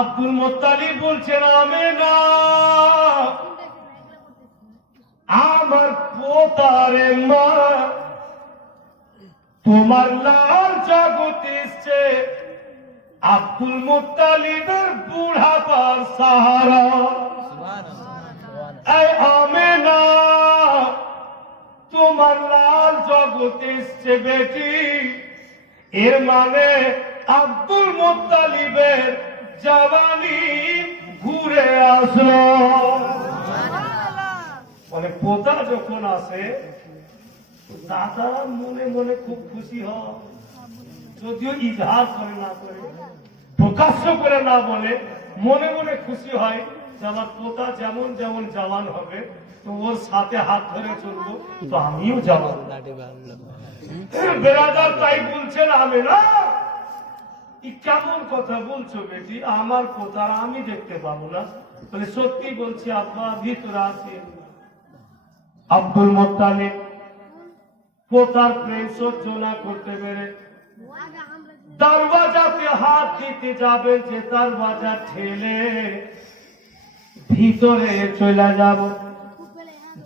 Abdul Muttalib বলছেন, আমেনা আমার পোতারে মা, তোমার লাল জগতে এসছে আব্দুল মুত্তালিবের বুড়াপার সাহারা। এই আমেনা তোমার লাল জগতে এসছে বেটি, এর মানে আব্দুল মুত্তালিবের জওয়ানি ঘুরে আসলো। বলে পোতা যখন আসে দাদা মনে মনে খুব খুশি হয়, যদিও ইজহার করে না করে, প্রকাশ্য করে না বলে, মনে মনে খুশি হয় যে আমার পোতা যেমন যেমন জওয়ান হবে তো ওর সাথে হাত ধরে চলবো, তো আমিও জওয়ান। বেরাদার তাই বলছেন, আমেনা কেমন কথা বলছো বেটি, আমার পোতার আমি দেখতে পাবো না? বলে সত্যি বলছি আব্বা, ভিতরে আছেন। আব্দুল মুত্তালিব পোতার প্রেম সহ্য না করতে পেরে দরওয়াজাতে হাত দিতে যাবে, যে দরওয়াজা ঠেলে ভিতরে চলে যাব,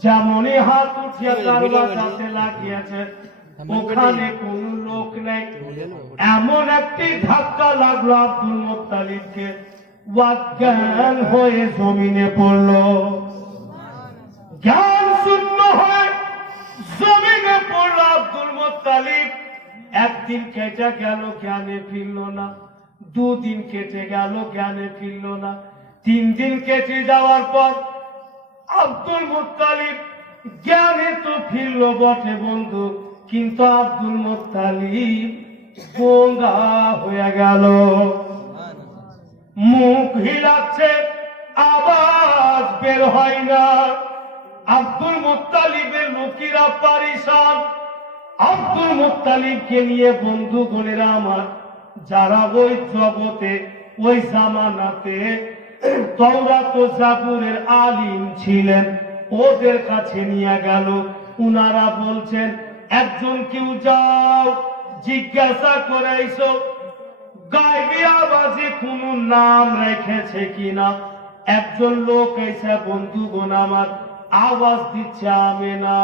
যেমনই হাত উঠিয়া দরওয়াজাতে লাগিয়েছে ওখানে কোন লোক নেই। এমন একটি ধাক্কা লাগলো আব্দুল মুত্তালিবকে, অজ্ঞান হয়ে জমিনে পড়ল। জ্ঞান শূন্য হয়ে জমিনে পড়ল আব্দুল মুত্তালিব। একদিন কেটে গেল, জ্ঞানে ফিরল না। দুদিন কেটে গেল, জ্ঞানে ফিরল না। 3 দিন কেটে যাওয়ার পর আব্দুল মুত্তালিব জ্ঞানে তো ফিরল বটে বন্ধু, কিন্তু আব্দুল মুত্তালিব গঙ্গা হয়ে গেল। মুখ হিলাচ্ছে, আওয়াজ বের হয় না। আব্দুল মুত্তালিবের লোকেরা পারিশান। আব্দুল মুত্তালিবকে নিয়ে বন্ধুগণেরা আমার, যারা ওই জগতে ওই জামানাতে তাওরাত ও জাবুরের আলিম ছিলেন, ওদের কাছে নিয়ে গেল। উনারা বলছেন, একজন কেউ যাও জিজ্ঞাসা করে এসো গায়বী আওয়াজে কোন নাম রেখেছে কিনা। একজন লোক এসে বন্ধুগণ আমার আওয়াজ দিচ্ছে, আমেনা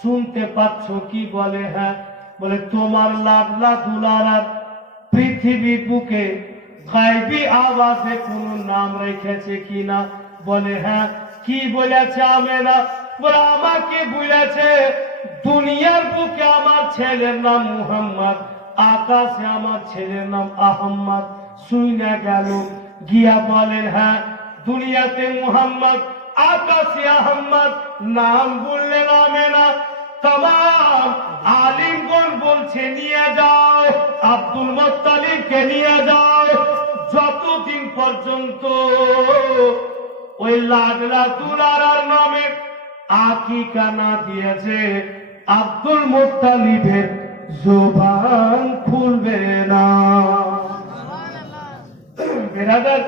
শুনতে পাচ্ছ কি? বলে হ্যাঁ। বলে তোমার লাডলা দুলার পৃথিবীর বুকে গায়বী আওয়াজে কোন নাম রেখেছে কিনা? বলে হ্যাঁ। কি বলেছে আমেনা? বলে আমাকে বলেছে দুনিয়ার বুকে আমার ছেলের নাম মুহাম্মদ, আকাশে আমার ছেলের নাম আহম্মদ। শুনে গেল, গিয়া বলেন হ্যাঁ দুনিয়াতে মুহাম্মদ, আকাশে আহম্মদ। নাম বললেন আমেনা। तमाम আলিমগণ বলছে নিয়ে যাও আব্দুল মুত্তালিবকে, নিয়ে যাও। যতদিন পর্যন্ত ওই লাডলা দুলারার নামে আকিকা না দিয়েছে আব্দুল মুত্তালিবের জবান খুলবে না। বেরাদার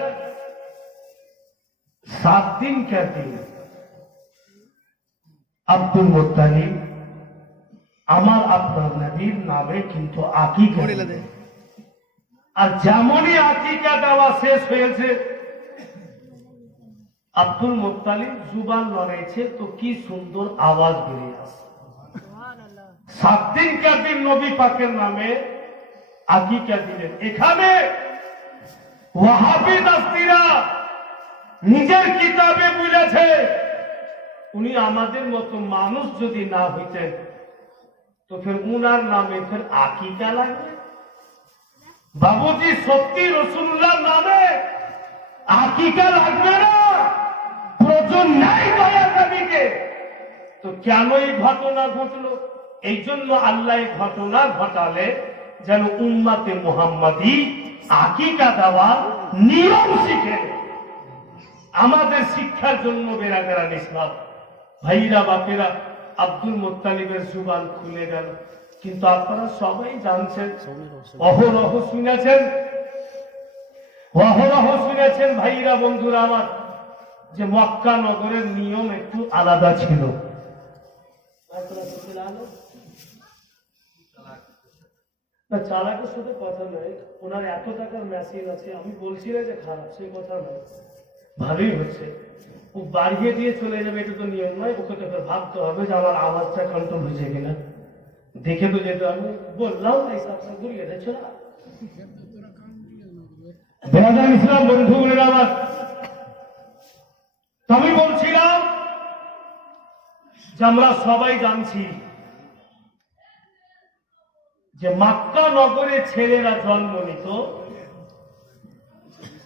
7 दिन कहती है আব্দুল মুত্তালিব আমার আপনার নবীর নামে কিন্তু আকিকা, আর যেমনই আকিকা দেওয়া শেষ হয়েছে আব্দুল মুত্তালিব জুবান লড়াইছে, তো কি সুন্দর আওয়াজ বেরিয়ে আসে। 7 दिन कहती নবী পাকের নামে আকিকা দিলেন। এখানে ওয়াহাবি দাস্তিরা নিজের কিতাবে বলেছে, উনি আমাদের মতো মানুষ যদি না হইতেন তো ফের উনার নামে ফের আকিকা লাগবে। বাবুজি সত্যি রাসূলুল্লাহর নামে আকিকা লাগবে না? প্রয়োজন নাই দয়ার নবীকে, তো কেন এই ঘটনা ঘটলো? এই জন্য আল্লাহ ঘটনা ঘটালে যেন উম্মতে মুহাম্মাদি আকিকা দেওয়ার নিয়ম শিখে, আমাদের শিক্ষার জন্য। বেরাদারান ইসলাম ভাইরা বাপেরা, আব্দুল মুত্তালিবের জুবান খুলে গেল। কিন্তু আপনারা সবাই জানছেন, অহরহ শুনেছেন, অহরহ শুনেছেন ভাইরা বন্ধুরা আমার, যে মক্কা নগরের নিয়ম একটু আলাদা ছিল। না, চালাকের সাথে কথা নয়, ওনার এত টাকার মেশিন আছে, আমি বলছি না যে খারাপ, সেই কথা নয়, ভালোই হচ্ছে। ও বাড়িয়ে দিয়ে চলে যাবে এটা তো নিয়ম নয়, ওকে তো ভাবতে হবে যে আমার আওয়াজটা কন্ট্রোল হয়েছে কিনা, দেখে তো যেতে আমি বললাম এই সাথে ঘুরিয়ে দিয়েছ না। বেরাদার ইসলাম বন্ধুগুলোর আমার, আমি বলছিলাম যে আমরা সবাই জানছি যে মক্কা নগরে ছেলেরা জন্ম নিত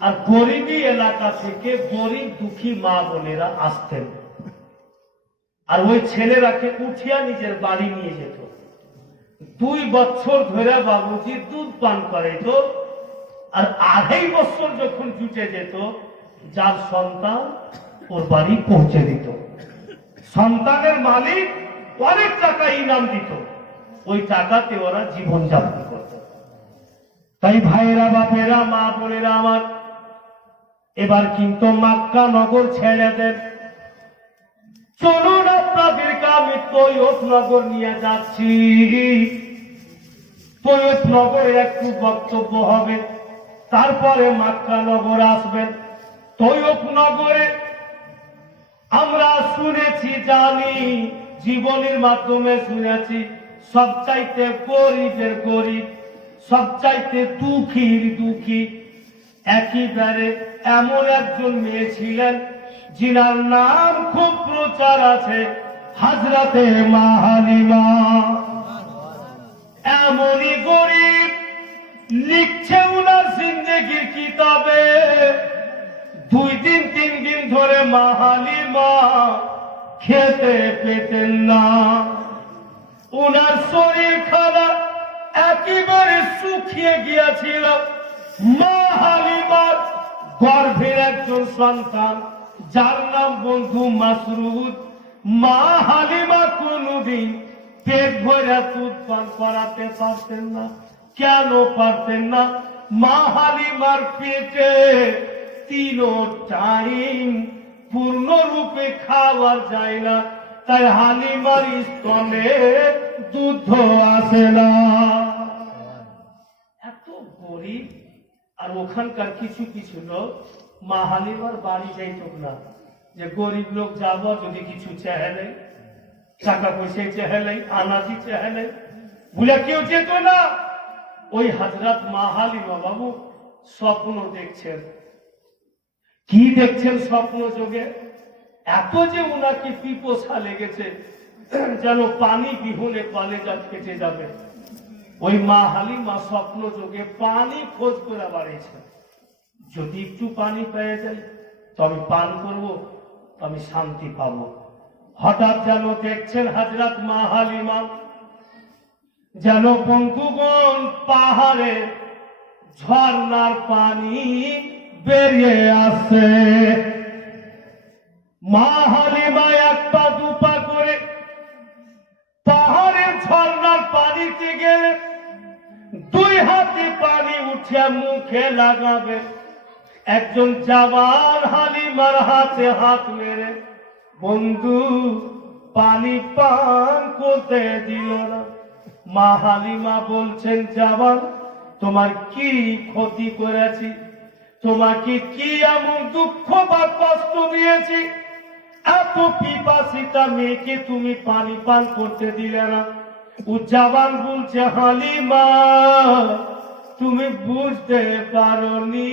আর গরিবী এলাকা থেকে গরিব দুঃখী মা বোনেরা আসতেন, আর ওই ছেলেরাকে উঠিয়া নিজের বাড়ি নিয়ে যেত। 2 বছর ধরে বাবুজি দুধ পান করাইত, আর 2.5 বছর যখন জুটে যেত যার সন্তান ওর বাড়ি পৌঁছে দিত। সন্তানের মালিক অনেক টাকা ইনাম দিত, ওই টাকাতে ওরা জীবন যাপন করত। তাই ভাইরা বাপেরা মা বোনেরা আমার, এবার কিন্তু মক্কা নগর ছেড়ে দেন, চলুন আপনাদেরকে আমি তৈয়ব নগর নিয়ে যাচ্ছি। তৈয়ব নগরে একটু বক্তব্য হবে, তারপরে মক্কা নগর আসবেন। তৈয়ব নগরে আমরা শুনেছি, জানি, জীবনের মাধ্যমে শুনেছি, সবচাইতে গরিবের গরিব, সবচাইতে দুঃখীর দুঃখী একেবারে এমন একজন মেয়ে ছিলেন যিনার নাম খুব প্রচার আছে, হযরতে মা হালিমা। এমনই গরিব, লিখছে উনার জিন্দেগির কিতাবে, 2 দিন 3 দিন ধরে মা হালিমা খেতে পেতেন না। উনার শরীর খারাপ, একেবারে শুকিয়ে গিয়েছিল। মা হালিমার গর্ভের একজন সন্তান যার নাম বন্ধু মাসরুদ, মা হালিমা কোনদিন পেট ভরে দুধ পান করাতে পারতেন না। কেন পারতেন না? মা হালিমার পেটে 3 টাইম পূর্ণরূপে খাওয়ার যায় না, তাই হালিমার স্তনে দুধ আসে না। এত গরিব, আর ওখানকার কিছু কিছু লোক মা হালিমার বাড়ি যাইত না, যে গরিব লোক যাব যদি কিছু চেহে নেই, টাকা পয়সা চেহে নেই, আনাজি চেহে নেই, বলে কেউ যেত না। ওই হযরত মা হালিমা বাবু স্বপ্ন দেখছেন। কি দেখছেন স্বপ্ন যোগে? এত যে উনাকে পিপাসা লেগেছে, যেন পানি বিহনে কলেজা কেটে যাবে। ওই মা হালিমা স্বপ্ন যোগে পানি খোঁজ করে বাড়িয়েছে, যদি একটু পানি পেয়ে যাই তো আমি পান করব, তো আমি শান্তি পাবো। হঠাৎ যেন দেখছেন হযরত মা হালিমা যেন বন্ধুগণ পাহাড়ে ঝর্ণার পানি বেরিয়ে আসে। মা হালিমা 1 পা 2 পা করে পাহাড়ের ঝর্ণার পানিতে গেলে 2 হাতে পানি উঠে মুখে লাগাবে। একজন জওয়ান হালিমার হাতে হাত মেরে বন্ধু পানি পান করতে দিল না। মা হালিমা বলছেন, জওয়ান, তোমার কি ক্ষতি করেছি? তোমাকে কি এমন দুঃখ বা কষ্ট দিয়েছি এত পিপাসিতা মেয়েকে তুমি পানি পান করতে দিলে না? ও জওয়ান বলছে, হালিমা, তুমি বুঝতে পারোনি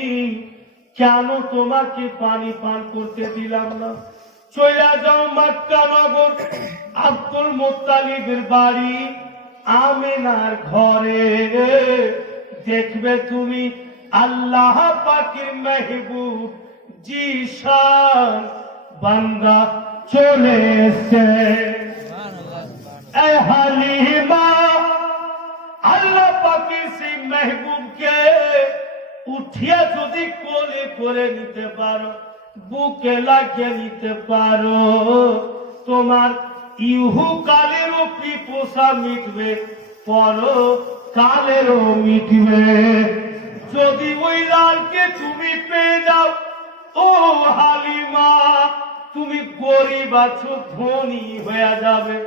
কেন তোমাকে পানি পান করতে দিলাম না। চলে যাও মক্কা নগর, আব্দুল মুত্তালিবের বাড়ি আমিনার ঘরে, দেখবে তুমি আল্লাহ পাকের মেহবুব জিশান বান্দা চলে এসেছে। এ হালিমা, আল্লাহ পাকের সেই মেহবুবকে উঠিয়া যদি কোলে করে নিতে পারো, বুকে লাগিয়ে নিতে পারো, তোমার ইহু কালেরও পিপাসা মিটবে, পর কালেরও মিটবে। যদি ওই লালকে তুমি পেয়ে যাও, ও হালিমা, তুমি গরিব আছো, ধনী হয়ে যাবে।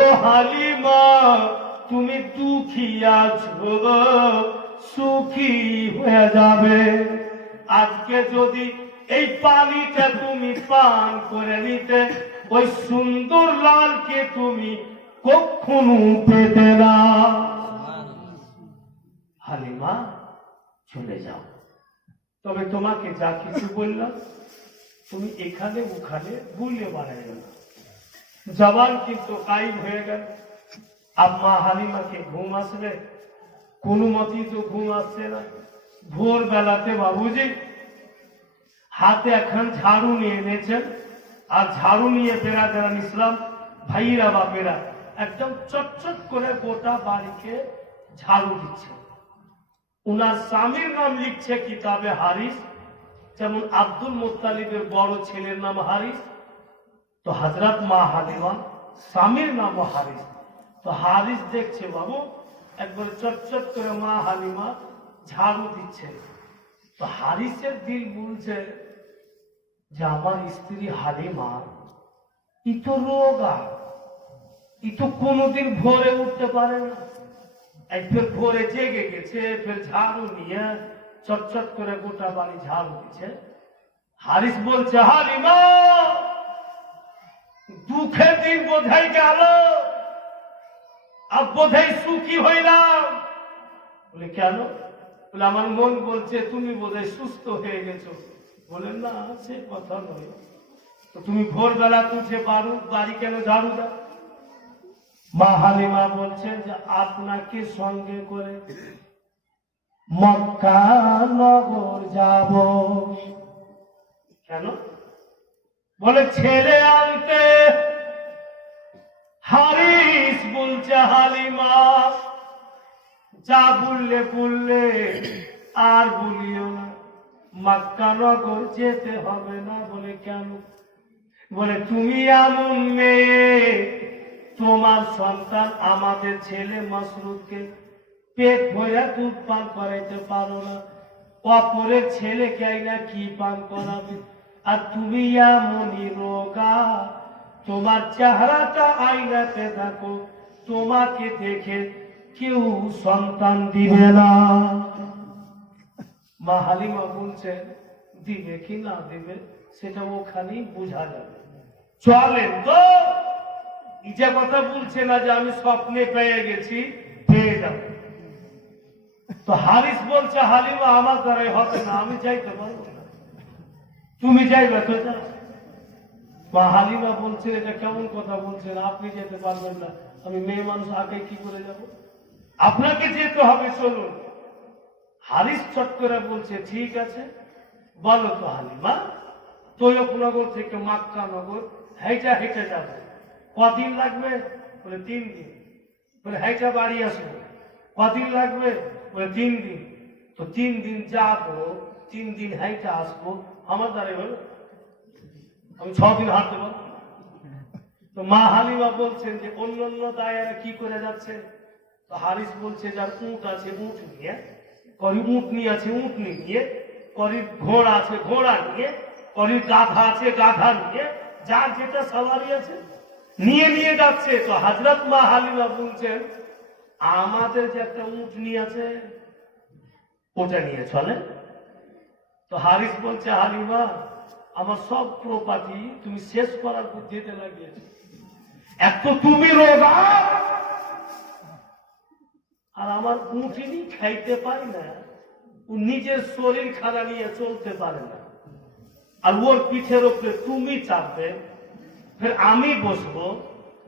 ও হালিমা, তুমি দুঃখী আছো সুখী হয়ে যাবে। আজকে যদি এই পানিটা তুমি পান করে নিতে, ওই সুন্দর লালকে তুমি কখনো পেতে না। হালিমা চলে যাও, তবে তোমাকে যা কিছু বললাম তুমি এখানে ওখানে ভুলে বাড়াই না। জবান কিন্তু কায়েম হয়ে গেল। আম্মা হালিমাকে ঘুম আসবে, কোনো মতেই তো ঘুম আসছে না। ভোর বেলাতে বাবুজি হাতে এখন ঝাড়ু নিয়ে এনেছেন, আর ঝাড়ু নিয়ে বেড়াতেন ইসলাম ভাইরা বাপেরা একদম চটচট করে গোটা বাড়িকে ঝাড়ু দিচ্ছে। উনার স্বামীর নাম লিখছে কিতাবে হারিস, যেমন আব্দুল মুত্তালিবের বড় ছেলের নাম হারিস, তো হযরত মা হালিমা স্বামীর নাম হারিস। তো হারিস দেখছে বাবু একবার চটচট করে মা হালিমা ঝাড়ু দিচ্ছে। তো হারিসের দিল বলছে যে আমার স্ত্রী হালিমা ই তো রোগা, ই তো কোনোদিন ভোরে উঠতে পারে না। ফের ভোরে জেগে গেছে, ফের ঝাড়ু নিয়ে চটচট করে গোটা বাড়ি ঝাড়ু দিচ্ছে। হারিস বলছে হালিমা দুঃখের দিন বোধহয় গেল, আর বোধহয় সুখী হইলাম। বলে কেন? বলে আমার মন বলছে তুমি বোধহয় সুস্থ হয়ে গেছো। বলেন না সে কথা নয়, তো তুমি ভোরবেলা তুলছে বাড়ি কেন ঝাড়ু দাও? মা হালিমা বলছেন যে আপনাকে সঙ্গে করে মক্কা নগর যাব। কেন? বলে ছেলে আনতে। হারিস বলছে হালিমা যা বললে আর বলিও না, মক্কা নগর যেতে হবে না। বলে কেন? বলে তুমি এমন মেয়ে, তোমার সন্তান আমাদের ছেলে মাসরুদকে পেট ভরে দুধ পান করাইতে পারো না, অপরের ছেলেকে আইনা কি পান করাবে? আর তুমি এমনই রোগা, তোমার চেহারাটা আইনাতে দেখো, তোমাকে দেখে কেউ সন্তান দিবে না। মা হালিমা বলছেন দিবে কি না দিবে সেটা ওখানেই বোঝা যাবে। চলেন তো, যে কথা বলছে না যে আমি স্বপ্নে পেয়ে গেছি, পেয়ে যাব। তো হারিস বলছে হালিমা আমার দ্বারাই হবে না, আমি যাইতে পারবো না, তুমি যাইবে তো যাও। মা হালিমা বলছেন এটা কেমন কথা বলছেন, আপনি যেতে পারবেন না, আমি মেয়ে মানুষ আগে কি করে যাব? আপনাকে যেতে হবে, চলুন। হারিস চট করে বলছে ঠিক আছে, বলো তো হালিমা তৈয়ব নগর থেকে মক্কা নগর হেঁটে হেঁটে যাবো, কদিন লাগবে? বলে 3 দিন। বলে হেঁটে বাড়ি আসবো, কদিন লাগবে? বলে 3 দিন। তো 3 দিন যাবো, 3 দিন হেঁটে আসবো, আমার দ্বারা হলো? আমি 6 দিন হাঁটতে পারবো। তো মা হালিমা বলছেন যে অন্য অন্য দায়েরা কি করে যাচ্ছে? তো হারিস বলছে যার উঁট আছে উঁট নিয়ে, করি উঁটনি আছে উঁটনি নিয়ে, করি ঘোড়া আছে ঘোড়া নিয়ে, করি গাধা আছে গাধা নিয়ে, যার যেটা সাওয়ারি আছে নিয়ে নিয়ে যাচ্ছে। তো হযরত মা হালিমা বলছেন আমাদের যে একটা উঁটনি আছে ওটা নিয়ে চলে। তো হারিস বলছে হালিমা আমার সব প্রপার্টি তুমি শেষ করার বুদ্ধিতে লাগিয়েছো, এত তুমি রোগা, আর আমার উঁটনি খাইতে পারি না, ও নিজের শরীর খানা নিয়ে চলতে পারে না, আর ওর পিঠের উপরে তুমি চাপবে, ফের আমি বসবো,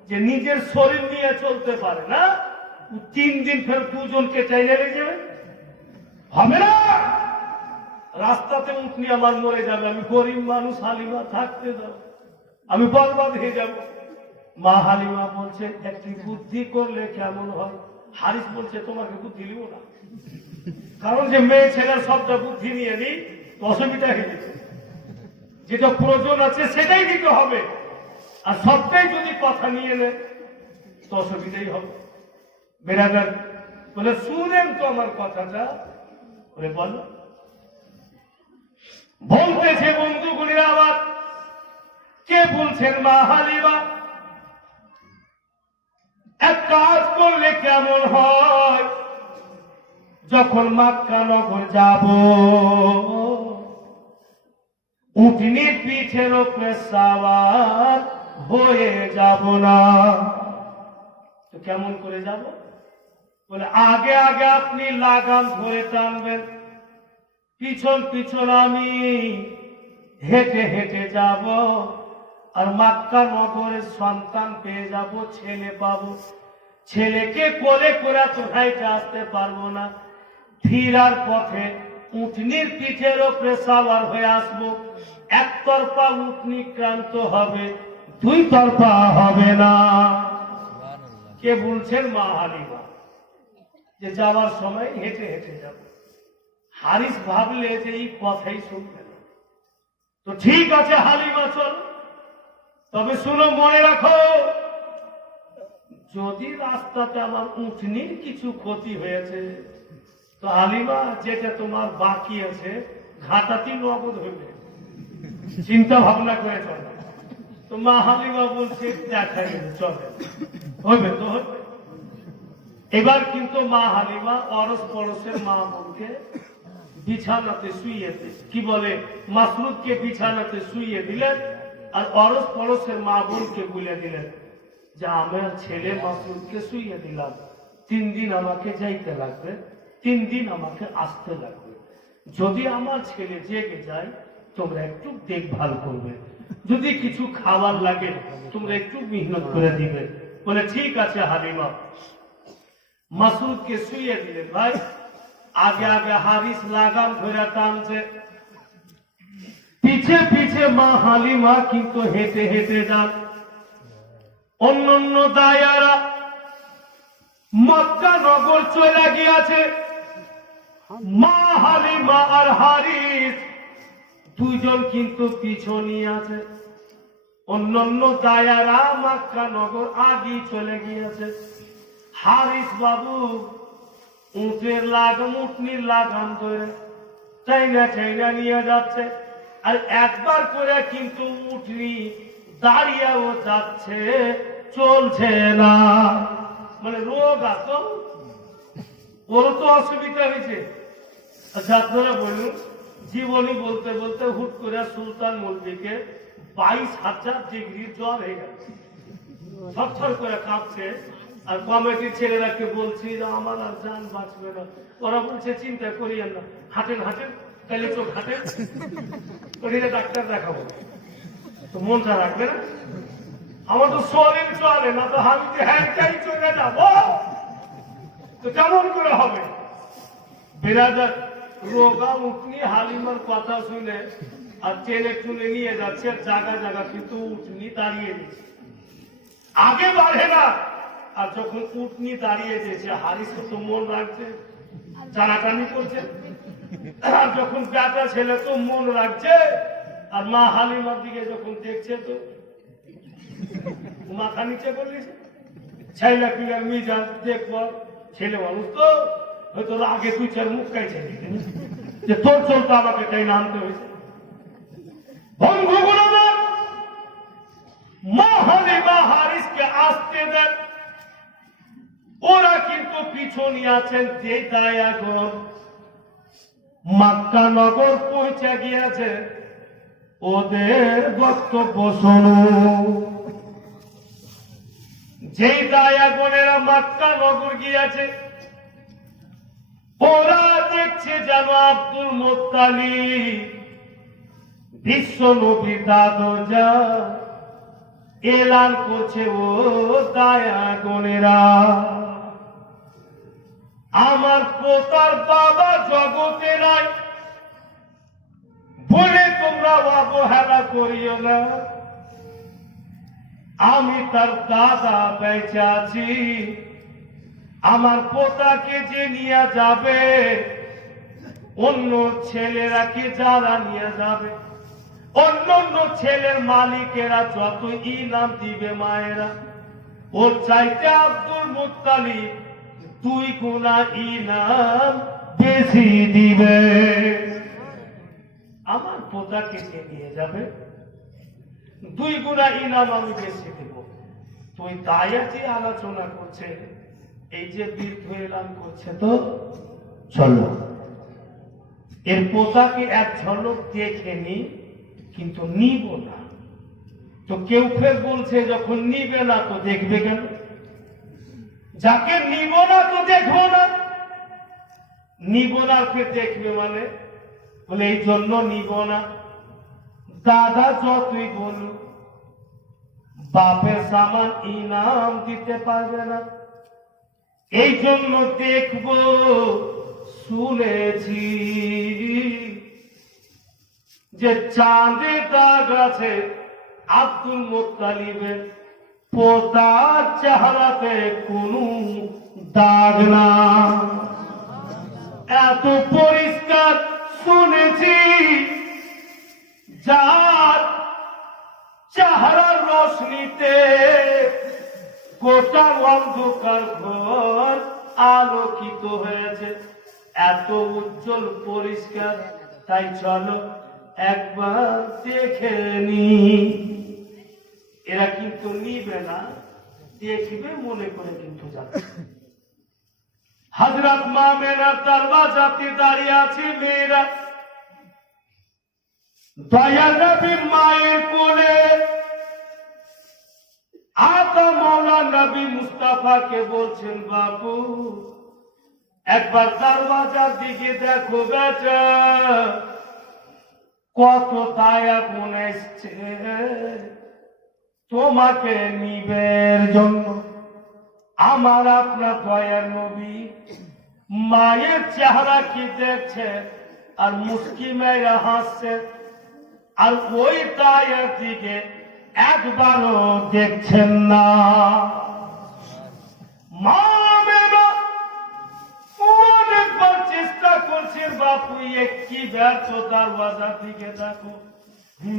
যে নিজের শরীর নিয়ে চলতে পারে না, 3 দিন ফের দুজনকে চাইলে লেগে যাবে, হবে না। রাস্তাতে উঠনি আমার মরে যাবে, আমি গরিব মানুষ, হালিমা থাকতে দাও, আমি বরবাদ হয়ে যাব। মা হালিমা বলছে একটি বুদ্ধি করলে কেমন হয়? হারিস বলছে তোমাকে বুদ্ধি দিব না, কারণ যে মেয়ে ছেলের সবটা বুদ্ধি নিয়ে নিই অসুবিধা হয়ে গেছে, যেটা প্রয়োজন আছে সেটাই দিতে হবে, আর সবটাই যদি কথা নিয়ে নেয় তো অসুবিধাই হবে। বেরাদার বলে শুনেন তো আমার কথাটা, বলে বলো। বলতেছে বন্ধুগুলিরা আবার কে বলছেন? মা হালিমা। এক কাজ করলে কেমন হয় যখন মক্কা নগর যাব, উটনির পিঠের উপরে সাওয়ার হয়ে যাব না। তো কেমন করে যাব? বলে আগে আগে আপনি লাগাম ধরে টানবেন, পিছন পিছন আমি হেঁটে হেঁটে যাব, আর মক্কা নগরের সন্তান পেয়ে যাব, ছেলে পাবো। ছেলেকে কোলে করে তো হাইটে আসতে পারবো না, ফিরার পথে উটনির পিঠের ওপরে সাওয়ার হয়ে আসবো। একতরফা উটনি ক্রান্ত হবে, দুই তরফা হবে না। কে বলছেন? মা হালিমা, যে যাওয়ার সময় হেঁটে হেঁটে যাব। হারিস ভাবলে যে এই কথাই শুনবে না, তো ঠিক আছে হালিমা চল, তবে শুনো, মনে রাখো, যদি রাস্তাতে আমার উঠনির কিছু ক্ষতি হয়েছে, তো হালিমা যেটা তোমার বাকি আছে ঘাটাতি নগদ হইবে, চিন্তা ভাবনা করে চলে। তো মা হালিমা বলছে দেখা গেছে, চলে, হইবে তো হইবে। এবার কিন্তু মা হালিমা অরস পরশের মা বোনকে বিছানাতে শুইয়ে, কি বলে, মাসরুদকে বিছানাতে শুইয়ে দিলেন, আর অরস পরশের মা বোনকে বলে দিলেন যে আমার ছেলে মাসরুদকে শুইয়ে দিলাম, 3 দিন আমাকে যাইতে লাগবে, 3 দিন আমাকে আসতে লাগবে। যদি আমার ছেলে জেগে যায় তোমরা একটু দেখভাল করবে, যদি কিছু খাবার লাগে তোমরা একটু মেহনত করে দিবে। বলে ঠিক আছে হালিমা। মাসুদকে শুইয়ে দিলেন। ভাই আগে আগে হারিস লাগাম ধরে টানছে, পিছে পিছে মা হালিমা কিন্তু হেঁটে হেঁটে যান। অন্যান্য দায়ারা মক্কা নগর চলে গিয়েছে, মা হালিমা আর হারিস দুইজন কিন্তু পিছনে আছে। অন্যান্য দায়ারা মক্কা নগর আগেই চলে গিয়েছে। হারিস বাবু উটের লাগাম, উটনির লাগাম ধরে চাইনা চাইনা নিয়ে যাচ্ছে, আর একবার করে কিন্তু উটনি দাঁড়িয়েও যাচ্ছে, চলছে না। মানে রোগ আছে, ওর তো অসুবিধা হয়েছে। আচ্ছা আপনারা বলুন, জীবনী বলতে বলতে হুট করে সুলতান মল্লিকে 22,000 ডিগ্রি জ্বর হয়ে গেছে, থরথর করে কাঁপছে। আর কমিটির ছেলেরাকে বলছি যে আমার আর জান বাঁচবে না, ওরা বলছে চিন্তা করিয়েন না, হাঁটেন হাঁটেন, তাহলে চোখ হাঁটেন, ওদিকে ডাক্তার দেখাবো। তো মনটা রাখবে না, আমার তো শরীর চলে না, তো আমি হ্যাঁ চলে যাবো, তো কেমন করে হবে? বিরাজার রোগা উঠনি হালিমার কথা শুনে আর টেনে টুনে নিয়ে যাচ্ছে, জায়গা জায়গা কিন্তু উঠনি দাঁড়িয়ে দিচ্ছে, আগে বাড়ে না। আর যখন উটনি দাঁড়িয়ে দিয়েছে, হারিস তো মন রাখছে, টানাটানি করছে। আর যখন বেটা ছেলে তো মন রাখছে, আর মা হালিমার দিকে যখন দেখছে তো মাথা নিচে করলেছে। ছেলে পিলার মিজাজ দেখবো, ছেলে মানুষ তো হয়তো আগে 2-4 মুখ খাইছে, যে তোর চলতে আমাকে তাই নামতে হয়েছে। বন্ধুগুলো মা হালিমা হারিসকে আসতে দেন, ওরা কিন্তু পিছনে আছেন। যে দায়াগণ মক্কা নগর পৌঁছে গিয়েছে, ওদের বক্তব্য শুনুন। যেই দায়াগণেরা মক্কা নগর গিয়েছে, ওরা দেখছে যেন আব্দুল মুত্তালিব বিশ্ব নবীর দাদজা এলান করছে, ও দায়াগণেরা আমার পোতার বাবা জগতে নাই বলে তোমরা অবহেলা করিও না, আমি তার দাদা বেঁচে আছি, আমার পোতাকে যে নিয়ে যাবে, অন্য ছেলেরা কি যারা নিয়ে যাবে, অন্য ছেলের মালিকেরা যত ইনাম দিবে মায়েরা, ওর চাইতে আব্দুল মুত্তালিব 2 গুণা ইনাম বেশি দিবে। আমার পোতাকে যে নিয়ে যাবে 2 গুণা ইনাম আমি বেশি দেব। তুই দায়াতি আলোচনা করছে, এই যে বৃদ্ধ এলান করছে, তো চলো এর পোতাকে এক ঝলক দেখে নি, কিন্তু নিব না। তো কেউ ফের বলছে যখন নিবে না তো দেখবে কেন? যাকে নিব না তো দেখবো না, নিব না ফের দেখবে মানে বলে এই জন্য নিব না। দাদা যতই বলুক বাপের সামান ইনাম দিতে পারবে না, এই জন্য দেখব। শুনেছি যে চাঁদে দাগ আছে আব্দুল মুত্তালিবের, পোতার চেহারাতে কোনো দাগ না। এত পরিষ্কার শুনেছি যার চেহারার রোশনিতে গোটা অন্ধকার ঘর আলোকিত হয়েছে, এত উজ্জ্বল পরিষ্কার। তাই চলো একবার দেখে নি। এরা কিন্তু নিবে না, দেখবে মনে করে কিন্তু যাচ্ছে। হযরত মা মেনার দরওয়াজাতে দাঁড়িয়ে আছে মেয়েরা, দয়া নবী মায়ের কোলে। আতা মৌলা নবী মুস্তাফাকে বলছেন, বাবু একবার দরওয়াজার দিকে দেখো বেটা, কত দায়া গুণ এসছে তোমাকে নিবের জন্য। আমার আপনার দয়ার নবী মায়ের চেহারা কি দেখছে আর মুস্কি মেয়েরা হাসছে, আর ওই দায়ের দিকে একবারও দেখছেন না। মা মেয়েরা অনেকবার চেষ্টা করছেন, বাপু কি ব্যর্থ, দরওয়াজার দিকে দেখো।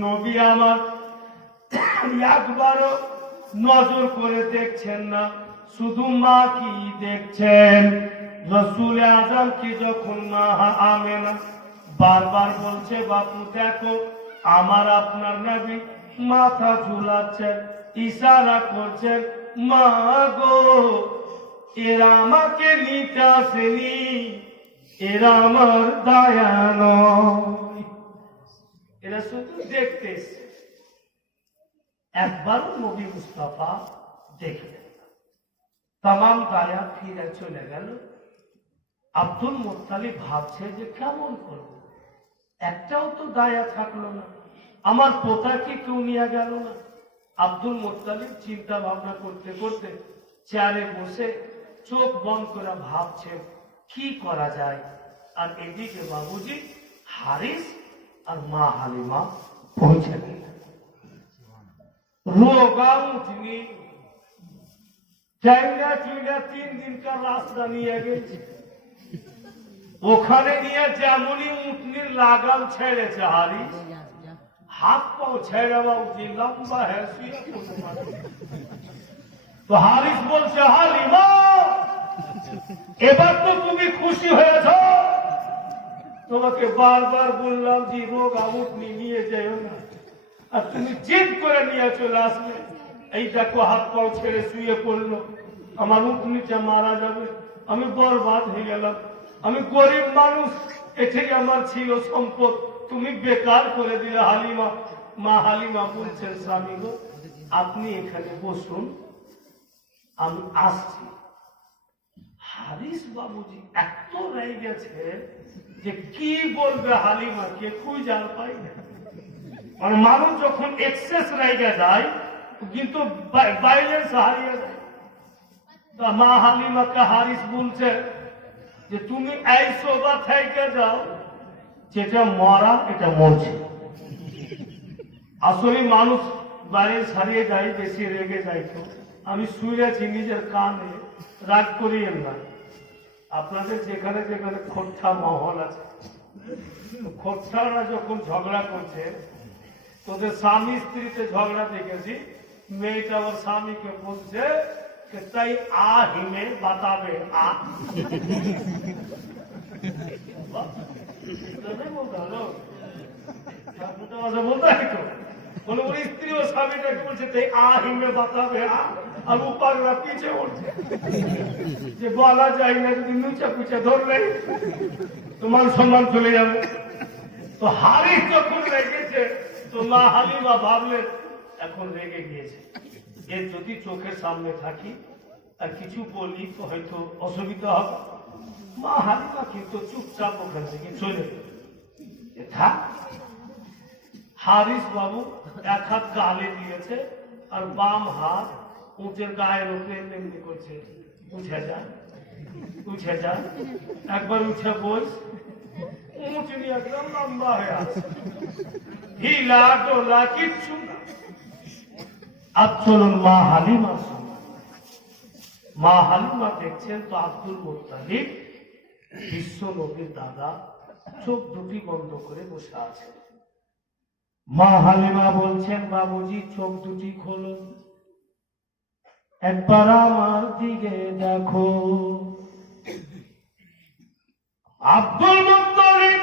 নবী আমার একবারও নজর করে দেখছেন না, শুধু মা কি দেখছেন। রসুল আজম কি যখন মা আমেনা বারবার বলছে, বাপু দেখো আমার আপনার নবী মাথা ঝুলাচ্ছেন, ইশারা করছেন, মা গো এরা আমাকে নিতে আসেনি, এরা আমার দয়া নয়, এরা শুধু দেখতে এসছে। একবারও নবী মুস্তাফা দেখলেন না, তামাম দায়া ফিরে চলে গেল। আব্দুল মুত্তালিব ভাবছে যে কেমন করব, একটাও তো দায়া থাকলো না, আমার পোতাকে কেউ নিয়ে গেল না। আব্দুল মুত্তালিব চিন্তা ভাবনা করতে করতে চেয়ারে বসে চোখ বন্ধ করে ভাবছে কি করা যায়। আর এদিকে বাবুজি হারিস আর মা হালিমা পৌঁছে গেলেন। রোগা উঠনি, জায়গা চুইলা 3 দিনকার রাস্তা নিয়ে গেছে। ওখানে নিয়ে যেমনই উঠনির লাগাম ছেড়েছে হারিস, হাত পাও ছেড়ে বাবুজি লম্বা হ্যাঁ শুয়ে পড়তে পারে। তো হারিস বলছে, হালিমা এবার তো তুমি খুশি হয়েছ, তোমাকে বারবার বললাম যে রোগা উঠনি নিয়ে যাও না, আর তুমি জিদ করে নিয়ে চলে আসলে। এই দেখো হাত পাও ছেড়ে শুয়ে পড়লো, আমার উঠনিটা মারা যাবে, আমি বরবাদ হয়ে গেলাম, আমি গরিব মানুষ, এটাই আমার ছিল সম্পদ, তুমি বেকার করে দিলে। হালিমা মা হালিমা বলছেন, স্বামী গো আপনি এখানে বসুন, আমি আসছি। হারিস বাবুজি এত রেগে গেছে যে কি বলবে হালিমাকে খুঁজে আর পাই না। আর মানুষ যখন এক্সেস রেগে যায় কিন্তু বাইলেন্স হারিয়ে যায়। তা মা হালিমাকে হারিস বলছে যে তুমি এই সোবা থেকে যাও, যেটা মরা এটা মরছে। আসলে মানুষ বাইরে ছাড়িয়ে যায়, বেশি রেগে যায়। তো আমি শুয়েছি নিজের কানে, রাগ করিয়েন না। আপনাদের যেখানে যেখানে খোট্টা মহল আছে, খোট্টারা যখন ঝগড়া করছে, তোদের স্বামী স্ত্রীতে ঝগড়া দেখেছি, মেয়েটা ওর স্বামীকে বলছে তাই আ হিমে বাতাবে আ বলতে হলো বলতে তো বলে ওর স্ত্রী ও স্বামীটাকে বলছে তে আহিমে বাতাবে আর ও পাগলা পিছে উঠছে যে বলা যায় না, যদি নুচা পুচা ধরলে তোমার সম্মান চলে যাবে। তো হারিস যখন রেগেছে তো মা হালিমা ভাবলেন এখন রেগে গিয়েছে, এর যদি চোখের সামনে থাকি আর কিছু বলি তো হয়তো অসুবিধা হবে। মা হালিমা কিন্তু চুপচাপ ওখান থেকে চলে থাক। হারিস বাবু এক হাত গালে দিয়েছে আর বাম হাত উঁচের গায়ের উপরে এমনি করছে, উঠে যা উঠে যা, একবার উঠে বস। উঁচ নিয়ে একদম লম্বা হয়ে আছে, হিলা টোলা কিচ্ছু না। আর চলুন মা হালিমা শুনুন। মা হালিমা দেখছেন তো আব্দুল মুত্তালিব বিশ্ব নবীর দাদা চোখ দুটি বন্ধ করে বসে আছে। মা হালিমা বলছেন বাবুজি চোখ দুটি খোলো, একবার আমার দিকে দেখো। আব্দুল মুত্তালিব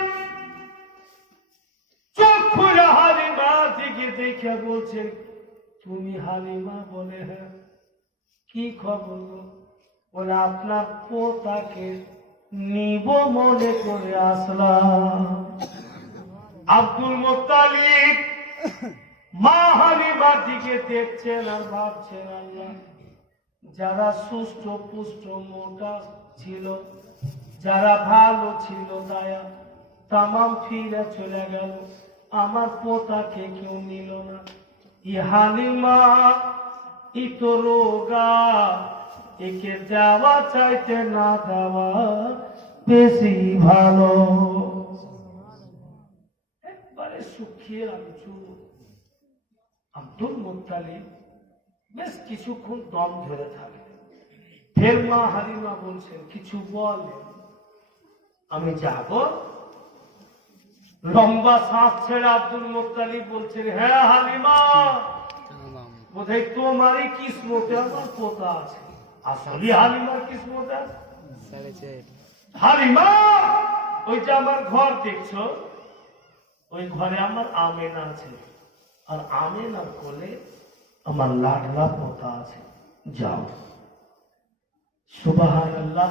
চোখ খুলে হালিমার দিকে দেখে বলছেন তুমি হালিমা? বলে হ্যাঁ। কি খবর? বলে আপনার পোতাকে নিব মনে করে আসলাম। আব্দুল মুত্তালিব মা হালিমার দিকে দেখছেন আর ভাবছেন আল্লাহ, যারা সুস্থ পুষ্ট মোটা ছিল, যারা ভালো ছিল দায়া তামাম ফিরে চলে গেল, আমার পোতাকে কেউ নিল না। ই হালিমা ই তো রোগা, একে দেওয়া চাইতে না দেওয়া বেশি ভালো। একবারে শুকিয়ে আলোচন। আব্দুল মুত্তালিব বেশ কিছুক্ষণ দম ধরে থাকে। ফের মা হালিমা বলছেন কিছু বল। আমি যাব। লম্বা শ্বাস ছেড়ে আব্দুল মুত্তালিব বলছেন হ্যাঁ হালিমা, বোধহয় তোমারই কিসমতে আমার পোতা আছে। আসলে হালিমার কিসমতে হালিমা, ওই যে আমার ঘর দেখছো, ওই ঘরে আমার আমেনা আছে, আর আমেনার কোলে আমার লাডলা পোতা আছে। যাও। সুবহানাল্লাহ।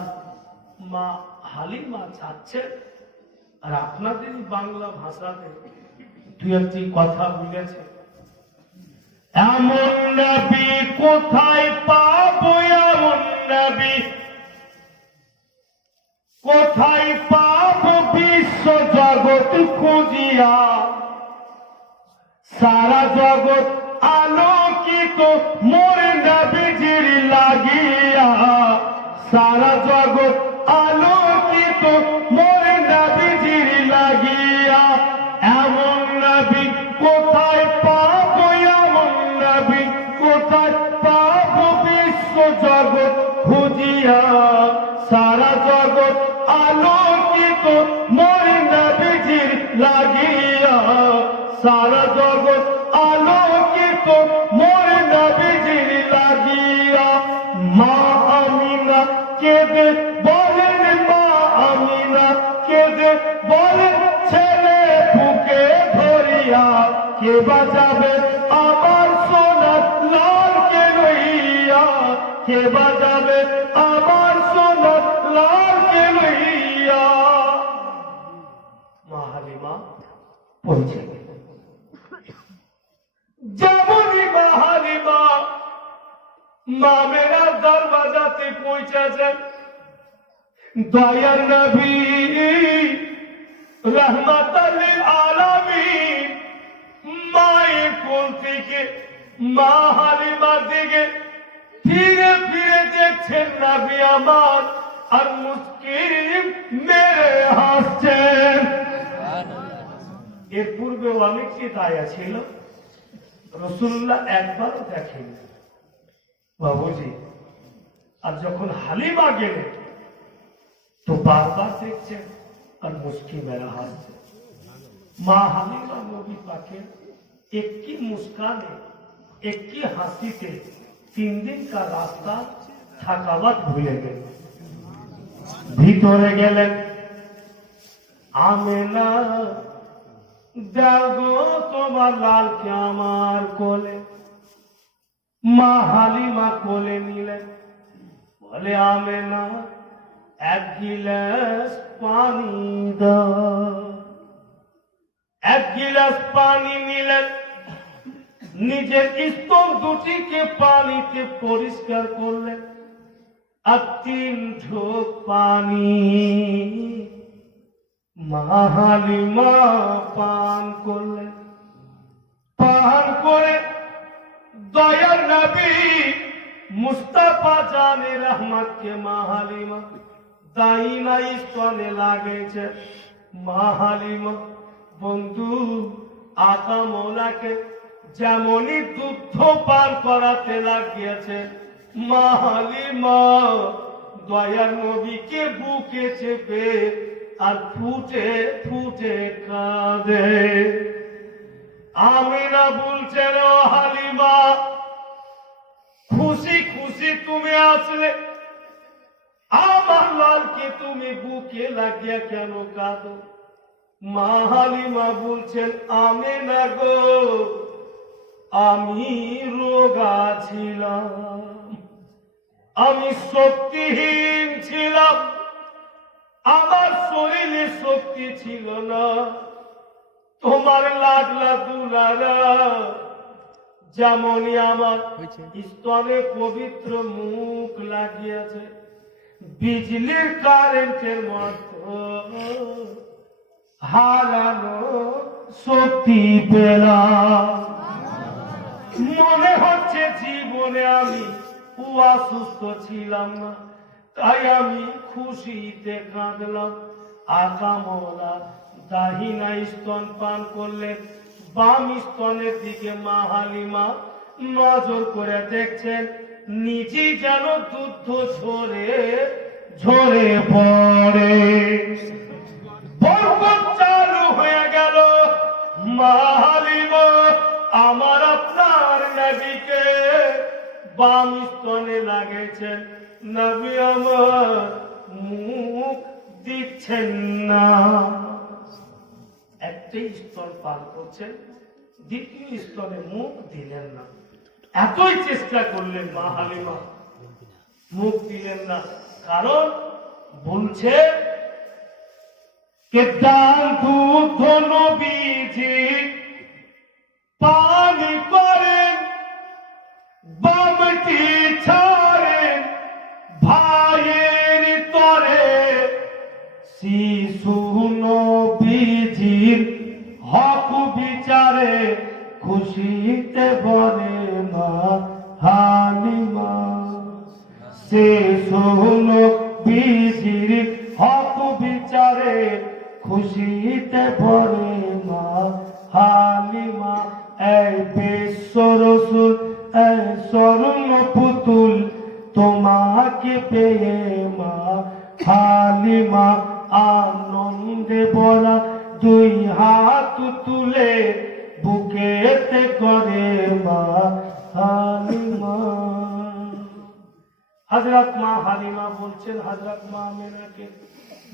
মা হালিমা যাচ্ছে আর আপনাদের বাংলা ভাষাতে দুই একটি কথা বলেছে। এমন নবী কোথায় পাবো, এমন নবী কোথায় পাবো, বিশ্ব জগৎ খুঁজিয়া, সারা জগৎ আলোকিত মোর নবীজির লাগিয়া, সারা জগৎ আলোকিত মোর নবীজির লাগিয়া। এমন নবী কোথায় পাবো, এমন নবী কোথায় পাবো, বিশ্ব জগৎ খুঁজিয়া, সারা জগৎ আলোকিত মোর নবীজির লাগিয়া, সারা জগৎ আলোকিত মোর নবীজির লাগিয়া। মা আমিনা কেঁদে বলেন, মা আমিনা কেঁদে বলেন, ছেলে বুকে ধরিয়া, কে বাজাবে আমার সোনার লালকে লইয়া, কে বাজাবে আমার সোনার লালকে লইয়া। মা হালিমা পৌঁছে গেল। যেমনই মা হালিমা মামেরার দরওয়াজাতে পৌঁছেছেন, দয়ার নবী রহমাতাল লিল আলামিন মায়ের কোল থেকে মা হালিমার দিকে ফিরে ফিরে দেখছেন নবী আমার, আর মুস্কি মেরে হাসছেন। এর পূর্বে অনেকটি দায়া ছিল, রাসূলুল্লাহ একবারও দেখেনি বাবুজি। আর যখন হালিমা গেলেন তো বারবার দেখছেন আর মুস্কি মেরা হাসছে। মা হালিমা নবী পাকের একটি মুস্কানে, একটি হাসিতে 3 दिन का রাস্তা থাকাবাদ ভুলে গেল। ভিতরে গেলেন। আমেনা দাও গো তোমার লালকে আমার কোলে। মা হালিমা কোলে নিলেন, বলে আমেনা এক গিলাস পানি দাও। এক গিলাস পানি নিলেন, নিজের স্তন দুটিকে পানিতে পরিষ্কার করলেন, আর 3 ঢোক পানি মা হালিমা পান করলেন। পান করে দয়ার নবী মুস্তাফা জানে রহমতকে মা হালিমা দাইনা স্তনে লাগেছে। মা হালিমা বন্ধু আকা মোলাকে যেমনই দুধ পান করাতে লাগিয়েছে, মা হালিমা দয়ার নবীকে বুকে চেপে আর ফুটে ফুটে কাঁদে। আমিনা বলছেন, ও হালিমা, খুশি খুশি তুমি আসলে, আমার লালকে তুমি বুকে লাগিয়ে কেন কাঁদো? মা হালিমা বলছেন, আমিনা গো, আমি রোগা ছিলাম, আমি শক্তিহীন ছিলাম, আমার শরীরে শক্তি ছিল না। তোমার লাডলা দুলারা যেমনই আমার স্তনে পবিত্র মুখ লাগিয়েছে, বিজলির কারেন্টের মতো হারানো শক্তি পেলাম। মনে হচ্ছে জীবনে আমি অসুস্থ ছিলাম না, তাই আমি খুশিতে কাঁদলাম। আকা মওলা দাহিনা স্তন পান করলেন, বাম স্তনের দিকে মা হালিমা নজর করে দেখছেন, নিচে যেন দুধ ঝরে ঝরে পড়ে। বরকত চালু হয়ে গেল। মা হালিমা আমার আপনার নবীকে বাম স্তনে লাগেছেন, নবী আমার মুখ দিচ্ছেন না। একটাই স্তন পান করছেন, দ্বিতীয় স্তনে মুখ দিলেন না। এতই চেষ্টা করলেন মা হালিমা, মুখ দিলেন না। কারণ বলছে কে দান দুধ নবীজি পানি করেন, বামটি ছাড়েন ভাইয়ের তরে, শিশু নবীজির হক বিচারে খুশিতে ভরে মা হালিমা। শিশু নবীজির হক বিচারে খুশিতে ভরে মা হালিমা। এই বিশ্ব রসুল, এই স্বর্ণ পুতুল তোমাকে পেয়ে মা হালিমা আনন্দে বলা 2 হাত তুলে বুকেতে করে মা হালিমা। হযরত মা হালিমা বলছেন হযরত মা আমেনাকে,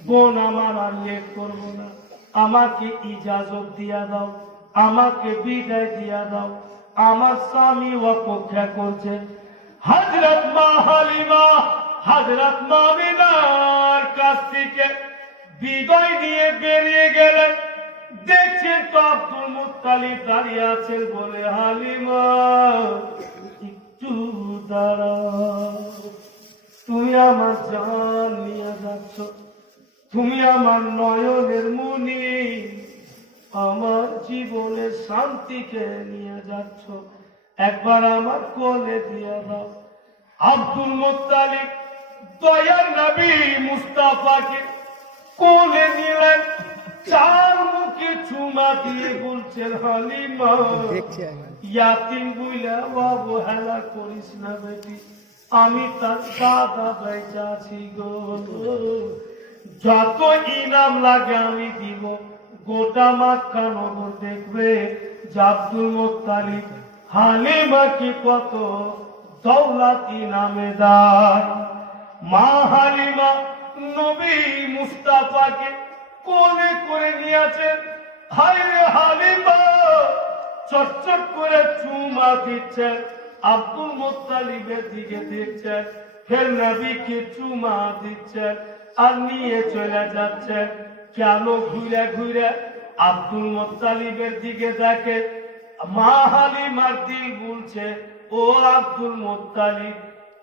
বোন আমার আর লেট করবো না, আমাকে ইজাজত দিয়া দাও, আমাকে বিদায় দিয়া দাও, আমার স্বামী অপেক্ষা করছে। হযরত মা হালিমা হযরত মা আমেনার কাছ থেকে বিদায় নিয়ে বেরিয়ে গেলেন। দেখছেন তো আব্দুল মুত্তালিব দাঁড়িয়ে আছেন, বলে হালিমা একটু দাঁড়াও, তুমি আমার জান নিয়ে যাচ্ছ, তুমি আমার নয়নের মনি, আমার জীবনের শান্তিকে নিয়ে যাচ্ছ, একবার আমার কোলে দিয়ে দাও। আব্দুল মুত্তালিব দয়ার নবী মুস্তাফাকে কোলে নিলেন, 4 মুখে চুমা দিয়ে বলছেন, হালিমা ইয়াতিম বুইলা অবহেলা করিস না বেটি, আমি তার দাদা বেঁচে আছি গো, যত ইনাম লাগে আমি দিব। গোটা মক্কা নগর দেখবে যে আব্দুল মুত্তালিব হালিমাকে কত দৌলত ইনামে দেয়। মা হালিমা নবী মুস্তাফাকে কোলে করে নিয়েছেন। হায় রে হালিমা, চটচট করে চুমা দিচ্ছেন, আব্দুল মুত্তালিবের দিকে দেখছেন, ফের নবীকে চুমা দিচ্ছেন আর নিয়ে চলে যাচ্ছেন। কেন ঘুরে ঘুরে আব্দুল মুত্তালিবের দিকে দেখে? মা হালিমার দিল বলছে, ও আব্দুল মুত্তালিব,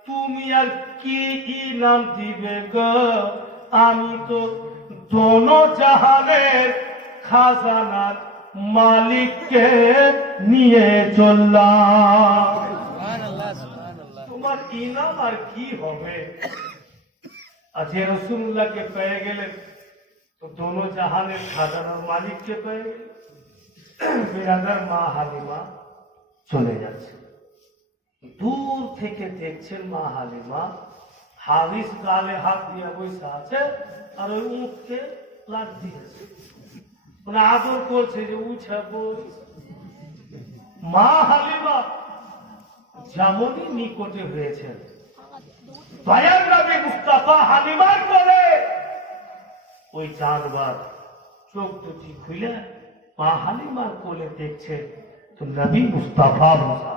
তুমি আর কি ইনাম দিবে গো? আমি তো দোনো জাহানের খাজানার মালিককে নিয়ে চললাম, তোমার ইনাম আর কি হবে? আজ রাসূলুল্লাহকে পেয়ে গেলেন তো দোনো জাহানের খাজানার মালিককে পেয়ে গেলেন। বিরাদার মা হালিমা চলে যাচ্ছে, দূর থেকে দেখছেন মা হালিমা হারিস গালে হাত দিয়ে বসে আছে আর ওই উঠকে লাগ দিয়েছে, মানে আদর করছে যে উঠে বস। মা হালিমা যেমনই নিকটে হয়েছেন, দয়ার নবী মুস্তাফা হালিমার কোলে ওই জানবার চোখ দুটি খুলে মা হালিমার কোলে দেখছে তো নবী মুস্তাফা বসা।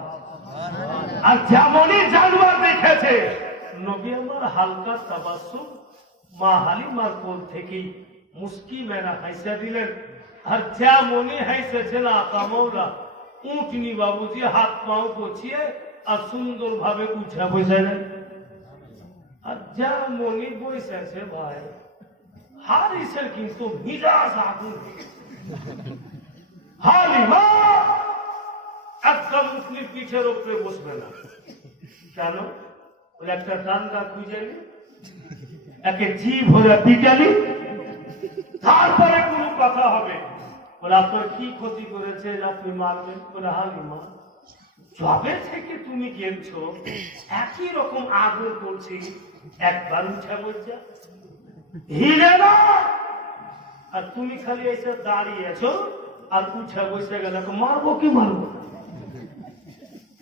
আর যেমনই জানবার দেখেছে নবী আমার হালকা তাবাসসুম মা হালিমার কোল থেকেই মুস্কি মেরা হাসা দিলেন। আর যেমনই হাসেছেন আকা মৌলা উঠনি বাবুজি হাত পাও গছিয়ে আর সুন্দর ভাবে উঠে বসে যায়। আর যেমনই বসেছে ভাই হারিসের কিন্তু মিজাজ আগুন। হালিমা একদম উঠনির পিঠের উপরে বসবে না, কেন? ওই একটা ডান্ডা খুঁজেলি, একে জিভ ভরে পিটালি, তারপরে কোনো কথা হবে। বলে আপনার কি ক্ষতি করেছে আপনি মারবেন? বলে হালিমা যবে থেকে তুমি গেলছো একই রকম আদর করছি, একবার উঠে বলছে হিলে না, আর তুমি খালি এসে দাঁড়িয়েছো আর উঠে বসে গেলে মারবো কি মারবো?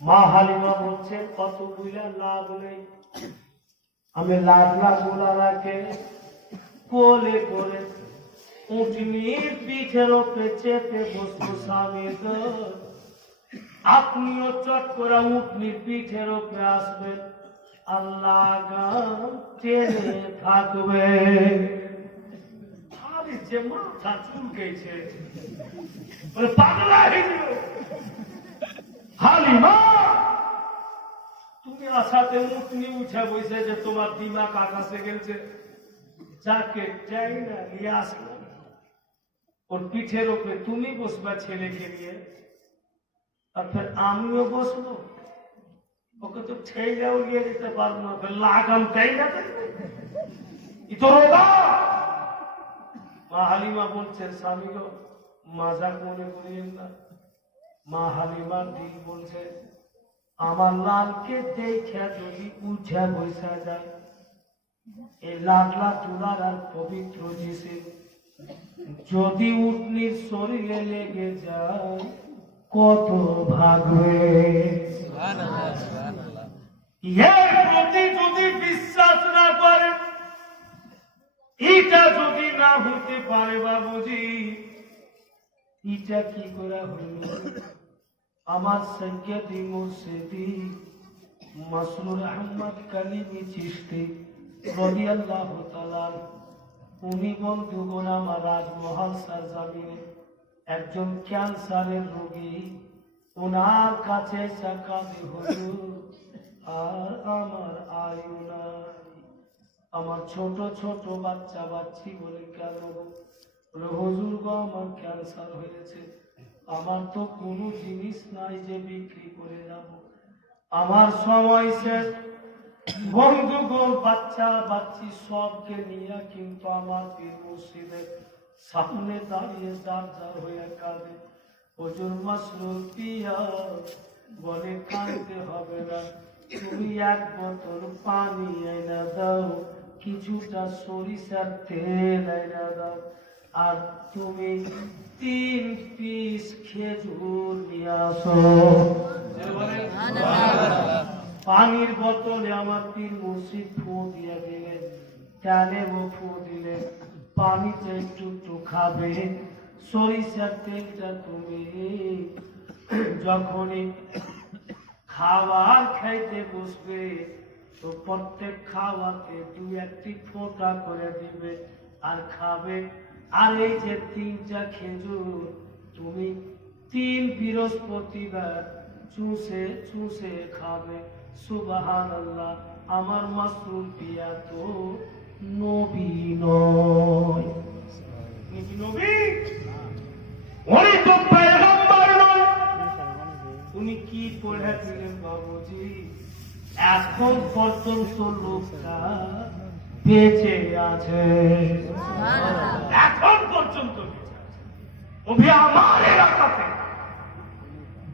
মা হালিমা বলছে কত বুঝলে লাভ নেই, আমি লাভলা বোলারাকে কোলে করে উঠনির পিঠের ওপরে চেপে বসবো স্বামী গো, আপনিও চট করে উঠনির পিঠের ওপরে আসবেন, আল্লাহ গান টেনে থাকবে। আরে যে মাথা চুলকেছে পাগলা হয়ে যাবে। হালিমা তুমি আসাতে উঠনি উঠে বসে যে তোমার দিমাগ আকাশে গেছে, যাকে চাই না নিয়ে আসলো ওর পিঠের ওপরে তুমি বসবা ছেলেকে নিয়ে, আর ফের আমিও বসবো, ওকে তো ঠেলেও নিয়ে যেতে পারবো না, লাগাম তাই না মা হালিমা বলছেন স্বামী গো মাজাক মনে করিয়েন না। মা হালিমার দিল বলছে আমার লালকে দেখে যদি উঠে বসা যায়, এই লাডলা তুলার আর পবিত্র জিসিম যদি উঠনির শরীরে লেগে যায় কত ভাগবে। এর প্রতি যদি বিশ্বাস না করে, এটা যদি না হতে পারে বাবুজি, এটা কি করে হইল? আমার সৈয়দি মুর্শিদি মাসরুর আহমদ কালিমি চিশতি রাদিয়াল্লাহু তাআলা উনি বন্ধুগণ আমার রাজমহল সরজমিনে একজন ক্যান্সারের রোগী, ওনার কাছে সাকাতে হুজুর আর আমার আয়ু নাই, আমার ছোট ছোট বাচ্চা বাচ্চি বলে কেন? বলে হুজুর গো আমার ক্যান্সার হয়েছে, আমার তো কোনো জিনিস নাই যে বিক্রি করে যাব, আমার সময় শেষ, বন্ধুগণ বাচ্চা বাচ্চি সবকে নিয়ে কিন্তু আমার পীর মুর্শিদের সামনে দাঁড়িয়ে দাঁড় দাঁড় হয়ে কাঁদে। হুজুর মাসরুর পিয়া বলে কাঁদতে হবে না, তুমি এক বোতল পানি এনে দাও, কিছুটা সরিষার তেল এনে দাও, আর তুমি 3 পিস খেজুর নিয়ে আসো। পানির বোতলে আমার পীর মুর্শিদ ফু দিয়ে দিলেন, তেলেও ফু দিলেন, পানিতে একটু একটু খাবে, সরিষার তেলটা তুমি যখনই খাবার খাইতে বসবে তো প্রত্যেক খাওয়াতে 2-1টি ফোঁটা করে দিবে আর খাবে। আর এই যে 3টা খেজুর তুমি 3 বৃহস্পতিবার চুষে চুষে খাবে। সুবহানাল্লাহ, আমার মাসুম পিয়া তো নবী নয়, নবী উনি তো পয়গম্বর নয়। উনি কি পড়েছিলেন বাবুজি? এখন পর্যন্ত লোকটা বেঁচে আছে, এখন পর্যন্ত অভি আমার এলাকাতে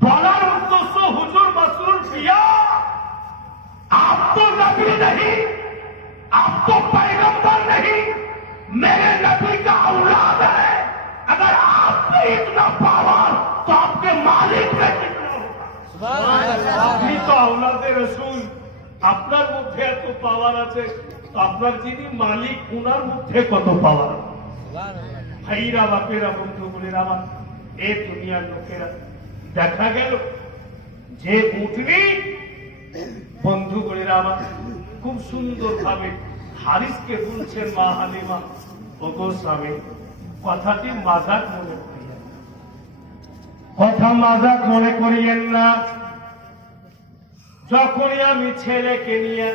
বলার উদ্দেশ্য হুজুর মাসুল পিয়া आप तो नबी नहीं, आप तो पैगंबर नहीं, मेरे नबी का औलाद है। अगर आप में इतना पावर तो आपके मालिक में कितना होगा? আপনি তো আওলাদে রাসূল, আপনার মধ্যে এত পাওয়ার আছে, তো আপনার যিনি মালিক ওনার মধ্যে কত পাওয়ার? ভাইরা, বাপেরা, বন্ধু বলেরা আমার, এই দুনিয়ার লোকেরা দেখা গেল যে উঠনি বন্ধু বলেরা আমার খুব সুন্দর ভাবে হারিসকে বলছেন, মা হালিমা ওগো স্বামী, কথাটি মাজাক মনে করিয়েন, কথা মাজাক মনে করিয়েন না। যখনই আমি ছেলেকে নিয়ে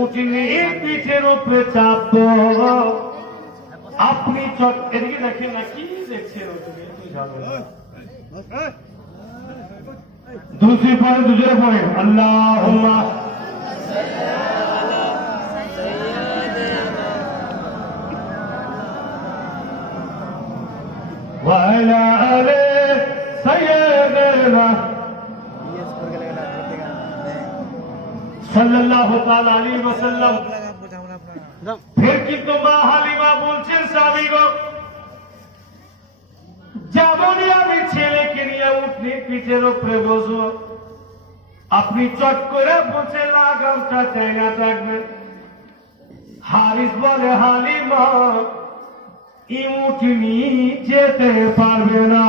উঠনির পিঠের উপরে চাপবো, আপনি এদিকে দেখেন না, কি দেখছেন? दूसरी पढ़े, दूसरे पढ़े, अल्लाहुम्मा वअला आले सय्यदना सल्लल्लाहु ताला अलैहि वसल्लम। फिर কিন্তু মা হালিমা বলছেন স্বামী গো, যেমনই আমি ছেলেকে নিয়ে উঠনি পিঠের উপরে বসবো, আপনি চট করে বসে লাগামটা চাইনা থাকবেন। হারিস বলে, হালিমা ই উঠনি যেতে পারবে না।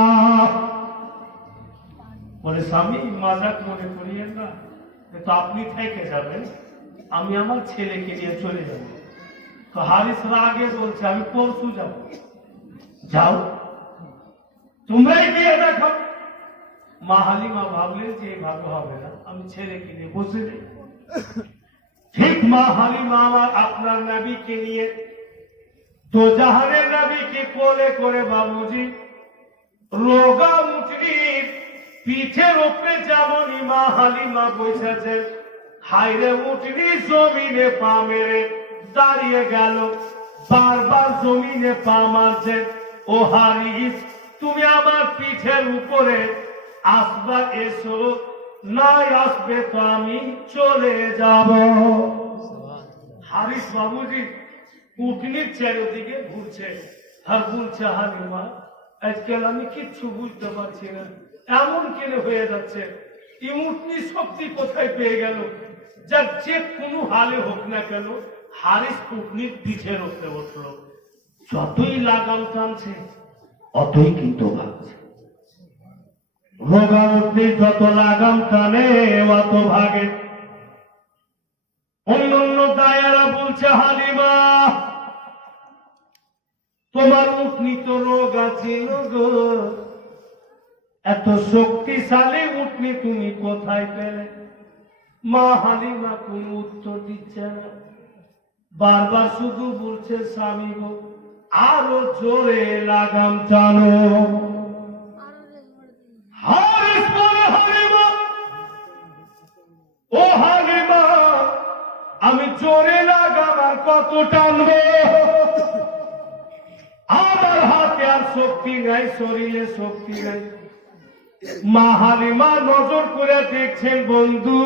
বলে স্বামী মাজাক মনে করিয়েন না, তো আপনি থেকে যাবেন, আমি আমার ছেলেকে নিয়ে চলে যাব। তো হারিস রাগে বলছে, আমি পরশু যাব। যাও, তোমরাই গিয়ে দেখো। মা হালিমা ভাবলেন যে ভাবে হবে না, আমি ছেলেকে নিয়ে বসে নেই। ঠিক মা হালিমা আমার আপনার নবীকে নিয়ে দোজাহানের নবীকে কোলে করে বাবুজি রোগা উঠনির পিঠের উপরে যেমনই মা হালিমা বসেছে, হাইরে উঠনি জমিনে পা মেরে দাঁড়িয়ে গেল। বারবার জমিনে পা মারছে, ও হারিস তুমি আমার পিঠের উপরে আসবা, এসো, নাই আসবে তো আমি চলে যাব। হারিস বাবুজি উঠনির চারিদিকে ঘুরছে আর বলছে, হালিমা আজকাল আমি কিচ্ছু বুঝতে পারছি না, এমন কেন হয়ে যাচ্ছে? এই উঠনি শক্তি কোথায় পেয়ে গেল? যার যে কোনো হালে হোক না কেন হারিস উঠনির পিঠের উপরে উঠলো। যতই লাগাম টানছে অতই কিন্তু ভাগছে। রোগা উঠনি যত লাগাম টানে অত ভাগে। অন্যান্য দায়েরা বলছে, হালিমা তোমার উঠনি তো রোগা ছিল গো, এত শক্তিশালী উঠনি তুমি কোথায় পেলে? মা হালিমা কোন উত্তর দিচ্ছে না, বারবার শুধু বলছে, স্বামী গো আরো জোরে লাগাম টানো। হারিস বলে, হালিমা ও হালিমা আমি জোরে লাগাম আর কত টানবো? আমার হাতে আর শক্তি নাই, শরীরে শক্তি নাই। মা হালিমা নজর করে দেখছেন বন্ধু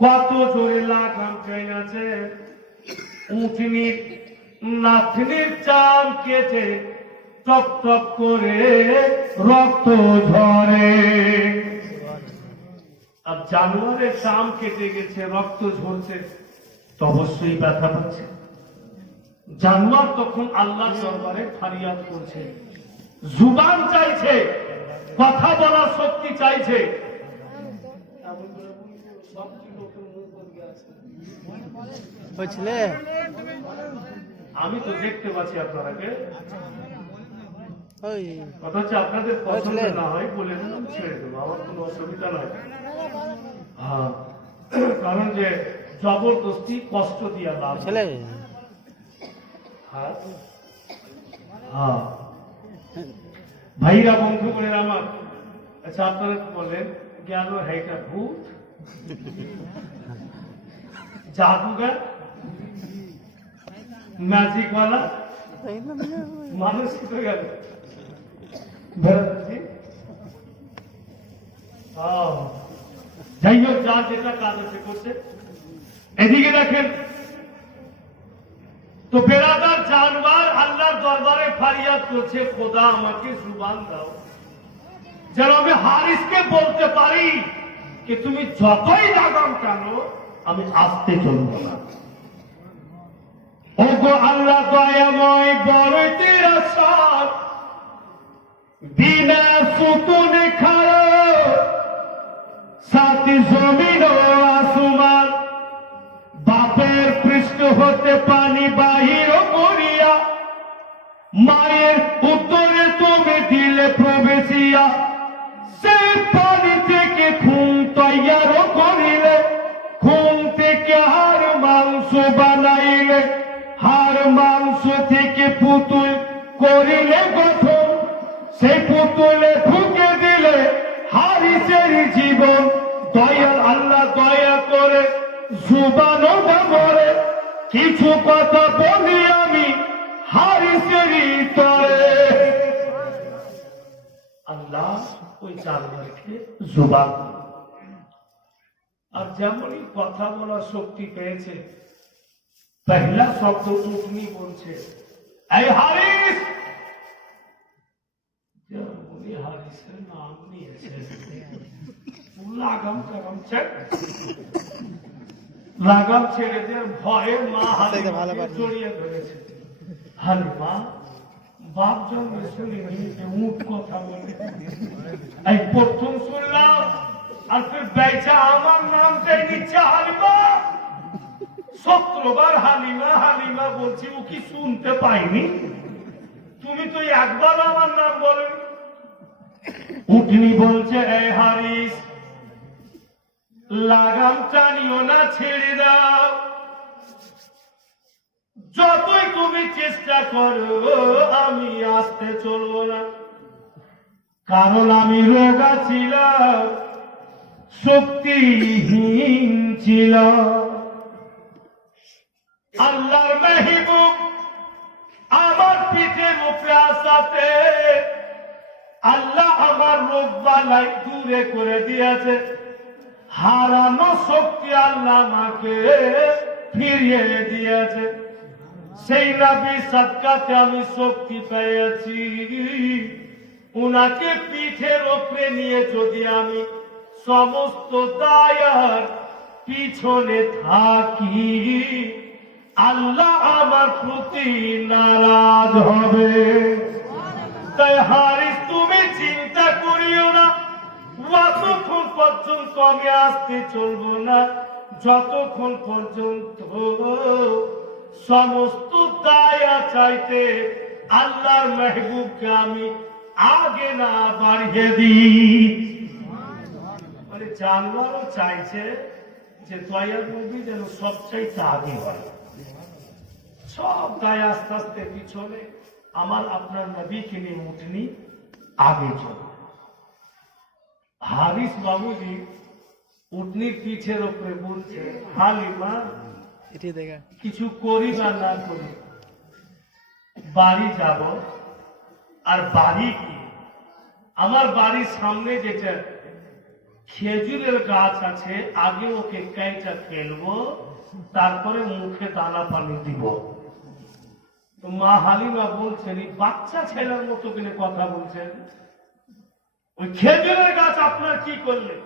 কত জোরে লাগাম টেনেছে। উঠনির নাথনির চাম কেটে টপ টপ করে রক্ত ঝরে। আর জানোয়ারের চাম কেটে গেছে, রক্ত ঝরছে, তো অবশ্যই ব্যথা পাচ্ছে। জানোয়ার তখন আল্লাহর দরবারে ফারিয়াদ করছে, জুবান চাইছে, কথা বলার শক্তি চাইছে। আমি তো দেখতে পাচ্ছি আপনারাকে, কথা হচ্ছে আপনাদের পছন্দ না হয় বলে ছেড়ে দেবো, আমার কোনো অসুবিধা নাই। হ্যাঁ, কারণ যে জবরদস্তি কষ্ট দিয়া লাভ ছেলে। হ্যাঁ হ্যাঁ ভাইরা বন্ধু বলেন আমার, আচ্ছা আপনারা বললেন গেল হ্যাঁ ভূত জাদুঘর ম্যাজিক वाला মানুষ তো গেল যাই হোক, যা যেটা কাজ আছে করছে। এদিকে দেখেন তো বেরাদার জানবার আল্লাহর দরবারে ফারিয়াদ করছে, খোদা আমাকে জুবান দাও যেন আমি হারিসকে বলতে পারি যে তুমি যতই লাগাম টানো আমি আসতে চলবো না। ওগো আল্লাহ দয়াময় বড়ই তিরস্কার, বিনা সুকুনে খাড়ো সাথী জমিন ও আসমান, বাপের পৃষ্ঠ হতে পানি বাহির করিয়া মায়ের উত্তরে তুমি দিলে প্রবেশিয়া, সে পানি থেকে খুন তৈয়ার করিলে, খুন থেকে হার মাংস বানাইলে, হার মাংস থেকে পুতুল করিলে গঠন, সেই পুতুলে ঢুকে দিলে হারিসের জীবন। দয়াল আল্লাহ দয়া করে জুবানো না মরে, কিছু কথা বলি আমি হারিসের তরে। আল্লাহ ওই জানোয়ারকে জুবান, আর যেমনই কথা বলার শক্তি পেয়েছে, পহলা শব্দ উঠনি বলছে এই হারিস, উনি হারিসের নাম নিয়েছে, লাগাম টাগাম লাগাম ছেড়ে দিয়ে ভয়ে মা হালিমাকে জড়িয়ে ধরেছে। হালিমা বাপ জন্মে শুনিনি উঠ কথা বলে, এই প্রথম শুনলাম, আর ফির বেচা আমার নামটাই নিচ্ছে হালিমা। 17 বার হালিমা হালিমা বলছি, ও কি শুনতে পাইনি? তুমি তো একবার আমার নাম বলেনি। উঠনি বলছে এই হারিস, লাগাম টানিও না, ছেড়ে দাও। যতই তুমি চেষ্টা করো আমি আসতে চলবো না, কারণ আমি রোগা ছিলাম, শক্তিহীন ছিলাম। আল্লাহর মেহবুব আমার পিঠের উপরে আসাতে আল্লাহ আমার রোগ বালাই দূরে করে দিয়েছে, হারানো শক্তি আল্লাহ আমাকে ফিরিয়ে দিয়েছে। সেই নবী সাদকাতে আমি শক্তি পেয়েছি। উনাকে পিঠের উপরে নিয়ে যদি আমি সমস্ত দায়ার পিছনে থাকি, আল্লাহ আমার প্রতি নারাজ হবে। তাই হারিস তুমি চিন্তা করিও না, যতক্ষণ পর্যন্ত আমি আসতে চলবো না, যতক্ষণ পর্যন্ত সমস্ত দায়া চাইতে আল্লাহর মেহবুবকে আমি আগে না বাড়িয়ে দিই। মানে জানোয়ারও চাইছে যে দয়ার নবী যেন সবচাইতে আগে হয়, সব দায় আস্তে আস্তে পিছনে, আমার আপনার নবীকে নিয়ে উঠনি আগে চলে। হারিস বাবুজি উঠনির পিছের উপরে বলছে, হালিমা কিছু করি বা না করি বাড়ি যাব। আর বাড়ি কি, আমার বাড়ির সামনে যেটা খেজুরের গাছ আছে, আগে ওকে কেটে ফেলবো, তারপরে মুখে দানা পানি দিব। তো মা হালিমা বলছেন, বাচ্চা ছেলের মতো কিনে কথা বলছেন, ওই খেজুরের গাছ আপনার কি করলে?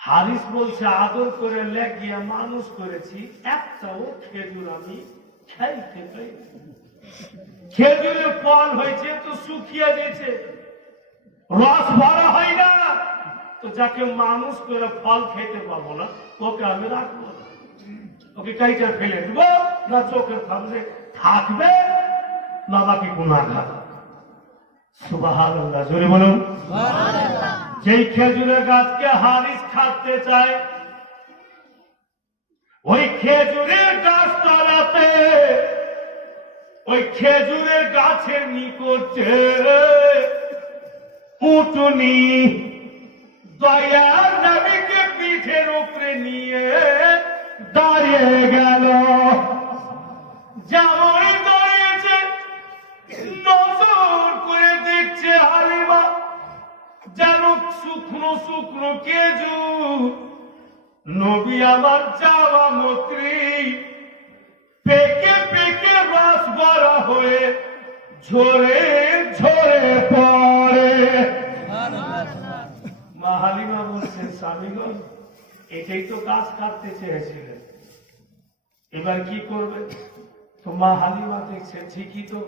হারিস বলছে, আদর করে লেগিয়া মানুষ করেছি, একটাও খেজুর আমি খাইতে পাই। খেজুরের ফল হয়েছে তো শুকিয়ে গেছে, রস ভরা হয় না, তো যাকে মানুষ করে ফল খেতে পাবো না ওকে আমি রাখবো না, ওকে কাইটা ফেলে দিব না, চোখের সামনে থাকবে না বাকি গুনাহগার। সুবহানাল্লাহ, জোরে বলুন। যেই খেজুরের গাছকে হারিস খাটতে চায়, ওই খেজুরের গাছ তলাতে, ওই খেজুরের গাছের নিকটে উটনি দয়ার নবীকে পিঠের উপরে নিয়ে দাঁড়িয়ে গেল। যেমন দাঁড়িয়েছে, নজর করে দেখছে হালিমা যেন শুকনো শুকনো খেজুর নবী আমার যাওয়া মন্ত্রী পেকে পেকে রস ভরা হয়ে ঝরে ঝরে পড়ে। মা হালিমা বলছেন, স্বামীগণ এটাই তো গাছ কাটতে চেয়েছিলেন, এবার কি করবে? তো মা হালিমা দেখছে ঠিকই তো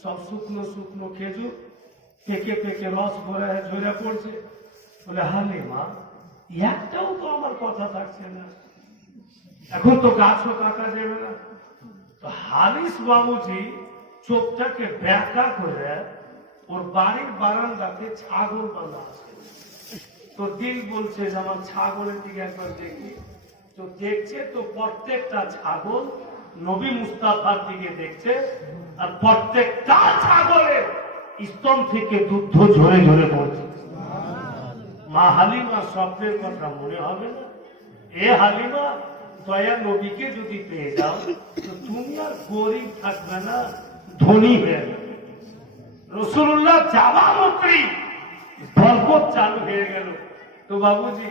সব শুকনো শুকনো খেজুর পেকে পেকে রস ভরে ঝরে পড়ছে। বলে, হালিমা একটাও তো আমার কথা থাকছে না, এখন তো গাছও কাটা যাবে না। তো হারিস বাবুজি চোখটাকে ব্যাকা করে ওর বাড়ির বারান্দাতে ছাগল বাঁধা আছে। তো দিল বলছে যে আমার ছাগলের দিকে একবার দেখি। তো দেখছে, তো প্রত্যেকটা ছাগল নবী মুস্তাফার দিকে দেখছে, আর প্রত্যেকটা ছাগলের স্তন থেকে দুধ ঝরে ঝরে পড়ছে। মা হালিমা স্বপ্নের কথা মনে হবে না? এ হালিমা, দয়া নবীকে যদি পেয়ে যাও তো তুমি আর গরিব থাকবে না, ধনী হয়ে যাবে। রাসূলুল্লাহ যাওয়া মাত্রই বরকত চালু হয়ে গেল। তো বাবুজি,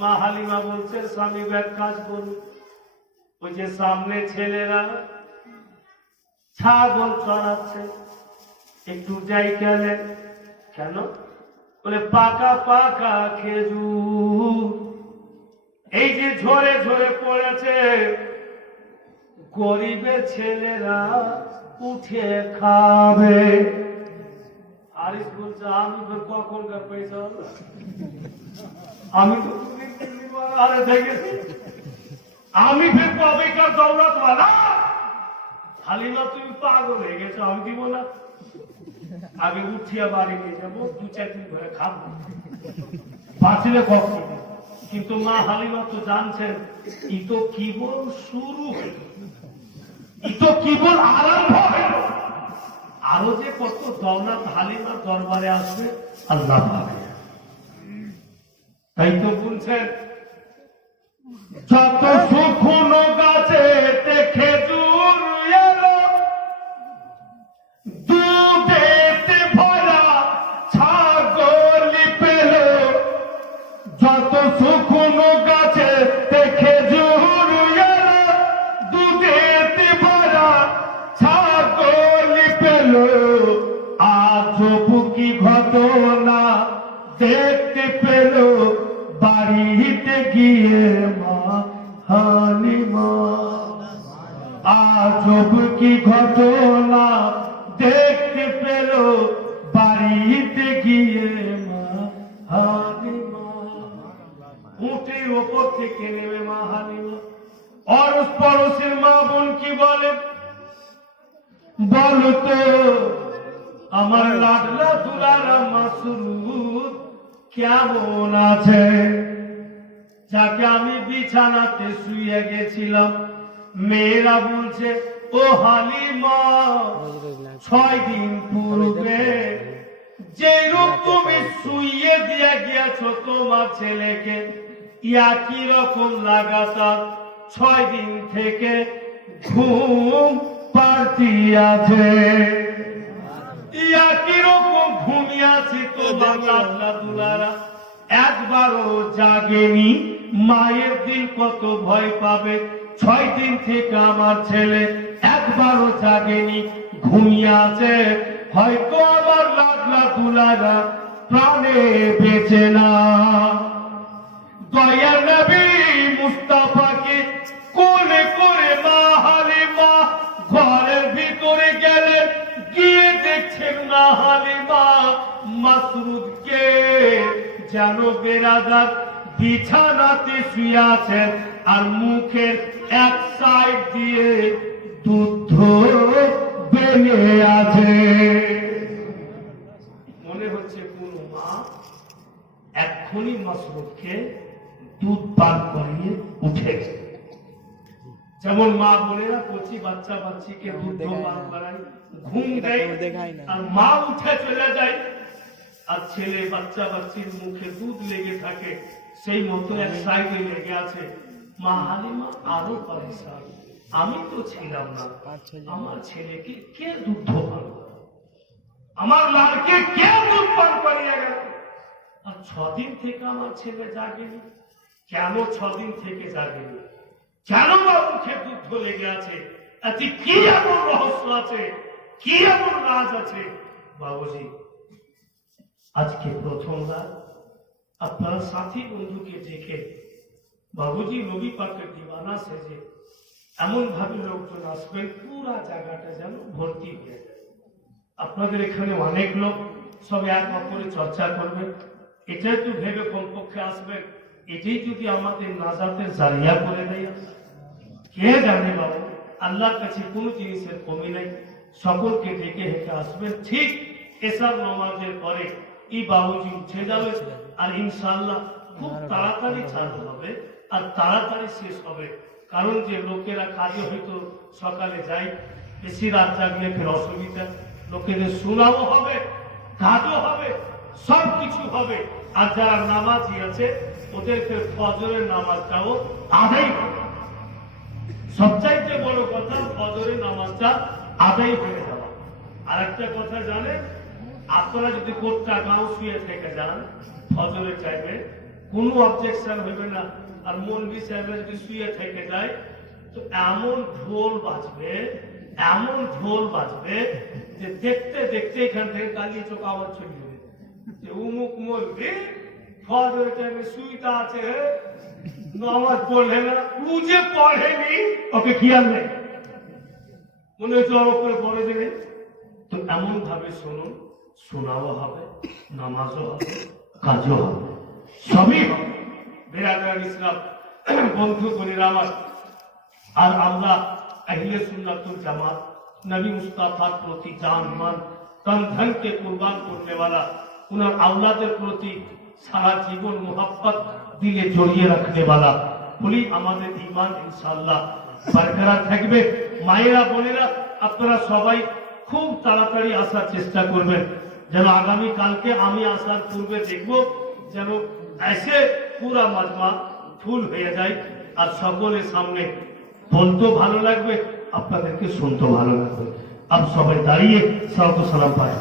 মা হালিমা বলছে, স্বামী এক কাজ করুন, ওই যে সামনে ছেলেরা ছাগল চড়াচ্ছে, একটু যাই গেলেন। কেন? বলে, পাকা পাকা খেজুর এই যে ঝরে ঝরে পড়েছে, গরিবের ছেলেরা উঠে খাবে। হারিস বলছে, আমি তো কখনকার পয়সা হলো, আমি তো আরে দেখেছি, আমি ফের কবেকার দৌলতওয়ালা। হালিমা, তুমি পাগল হয়ে গেছো, আমি দিব না, আগে উঠিয়া বাড়ি নিয়ে যাবো, 2-4 দিন ধরে খাবো, বাঁচলে কখন। কিন্তু মা হালিমা তো জানছেন ই তো কেবল শুরু হইল, ই তো কেবল আরম্ভ হইল, আরো যে কত দৌলত হালিমার দরবারে আসবে আল্লাহ পাবে। তাই তো বলছেন, যত শুকনো গাছে খেজুর এলো, দুধেতে ভরা ছাগল পেল। যত শুকনো গাছে খেজুর এলো, দুধেতে ভরা ছাগল পেল। আজব কি ঘটনা দেখতে পেল বাড়িতে গিয়ে মা হালিমা। আজব কি ঘটনা দেখতে পেল বাড়িতে গিয়ে মা হালিমা। উটের ওপর থেকে নেমে মা হালিমা অরস পরশের মা বোন কি বলে, বলতো আমার লাডলা দুলারা মাসরুর কেমন আছে, যাকে আমি বিছানাতে শুয়ে গেছিলাম। মেয়েরা বলছে, ও হালিমা, 6 দিন পূর্বে যেরূপ তুমি শুয়ে দিয়ে গিয়েছ তোমার ছেলেকে, একই রকম লাগাতার 6 দিন থেকে ঘুম পাড়তি আছে, একই রকম ঘুমিয়ে আছি তোমার লাডলা দুলারা, একবারও জাগেনি। মায়ের দিল কত ভয় পাবে, 6 দিন থেকে আমার ছেলে একবারও জাগেনি, ঘুমিয়ে আছে, হয়তো আমার লাডলা দুলারা প্রাণে বেঁচে না। দয়ার নবী মুস্তাফাকে কোলে করে মা হালিমা ঘরের ভিতরে গেলেন, গিয়ে দেখছেন না হালিমা মাসরুদকে যেন বেরাদার বিছানাতে শুয়ে আছেন আর মুখের এক সাইড দিয়ে দুধ বেরিয়ে আছে। মনে হচ্ছে কোন মা এক্ষুনি মাসরুফকে দুধ পান করিয়ে উঠেছে। যেমন মা বোনেরা কচি বাচ্চা বাচ্চিকে দুধ পান করায়, ঘুম দেয় আর মা উঠে চলে যায়, আর ছেলে বাচ্চা বাচ্চির মুখে দুধ লেগে থাকে, সেই মতো এক সাইডে লেগে আছে। মা হালিমা আরো পরেশান, আমি তো ছিলাম না, আমার ছেলেকে কে দুধ পান করে, আমার লালকে কে দুধ পান করিয়ে গেল, আর 6 দিন থেকে আমার ছেলে জাগেনি। কেন 6 দিন থেকে জাগেনি? কেন বা মুখে দুধ লেগে আছে? এতে কি এমন রহস্য আছে, কি এমন রাজ আছে? বাবুজি, আজকে প্রথম রাত আপনারা সাথী বন্ধুকে দেখে বাবুজি নবী পাকের দিওয়ানা সেজে এমন ভাবে লোকজন আসবেন, পুরা জায়গাটা যেন ভর্তি হয়ে যায়। আপনাদের এখানে অনেক লোক সব এক অপরে চর্চা করবেন, এটাই তো ভেবে কমপক্ষে আসবেন। এটাই যদি আমাদের নাজাতের জারিয়া করে দেয়, কে জানে বাবু, আল্লাহর কাছে কোনো জিনিসের কমি নেই। সকলকে ডেকে হেঁটে আসবেন। ঠিক এসার নামাজের পরে এই বাবুজি উঠে যাবে, আর ইনশাআল্লাহ খুব তাড়াতাড়ি চালু হবে আর তাড়াতাড়ি শেষ হবে। কারণ যে লোকেরা কাজে হয়তো সকালে যায়, বেশি রাত জাগলে ফের অসুবিধা, লোকেদের শোনাও হবে, কাজও হবে, সব কিছু হবে। আর যারা নামাজি আছে ওদের ফের ফজরের নামাজটাও আদায় হবে। সবচাইতে বড় কথা ফজরের নামাজটা আদায় হয়ে যাওয়া। আর একটা কথা জানেন, আপনারা যদি কোটটা গাঁও শুয়ে থেকে যান ফজরের টাইমে, কোনো অবজেকশন হবে না। আর মৌলভী সাহেবরা যদি শুয়ে থেকে যায় তো এমন ঢোল বাজবে, এমন ঢোল বাজবে যে দেখতে দেখতে এখান থেকে কালিয়ে চোখ আবার চলে যাবে যে উমুক মৌলভী ফজরের টাইমে শুইতে আছে, নামাজ পড়লে না, ও যে পড়েনি ওকে খেয়াল নেই, মনে হচ্ছে ওর উপরে পড়ে দেবে। তো এমন ভাবে শুনুন, শোনাও হবে, নামাজও হবে, কাজও হবে, সবই হবে। বেরাদার ইসলাম বন্ধু বোনেরা আমার, আর আমরা আহলে সুন্নাতুল জামাত নবী মুস্তাফার প্রতি জান মান তন ধনকে কুরবান করনে वाला, উনার আওলাদের প্রতি সারা জীবন মোহাব্বত দিলে জড়িয়ে রাখনে वाला, বলি আমাদের ঈমান ইনশাআল্লাহ বরকরার থাকবে। মায়েরা বোনেরা, আপনারা সবাই খুব তাড়াতাড়ি আসার চেষ্টা করবেন, যেন আগামী কালকে আমি আসার পূর্বে দেখব যেন এসে পুরা মাজমা ফুল হয়ে যায়। আর সকলের সামনে বলতেও ভালো লাগবে, আপনাদেরকে শুনতেও ভালো লাগবে। আপ সবাই দাঁড়িয়ে সালাত ও সালাম পায়।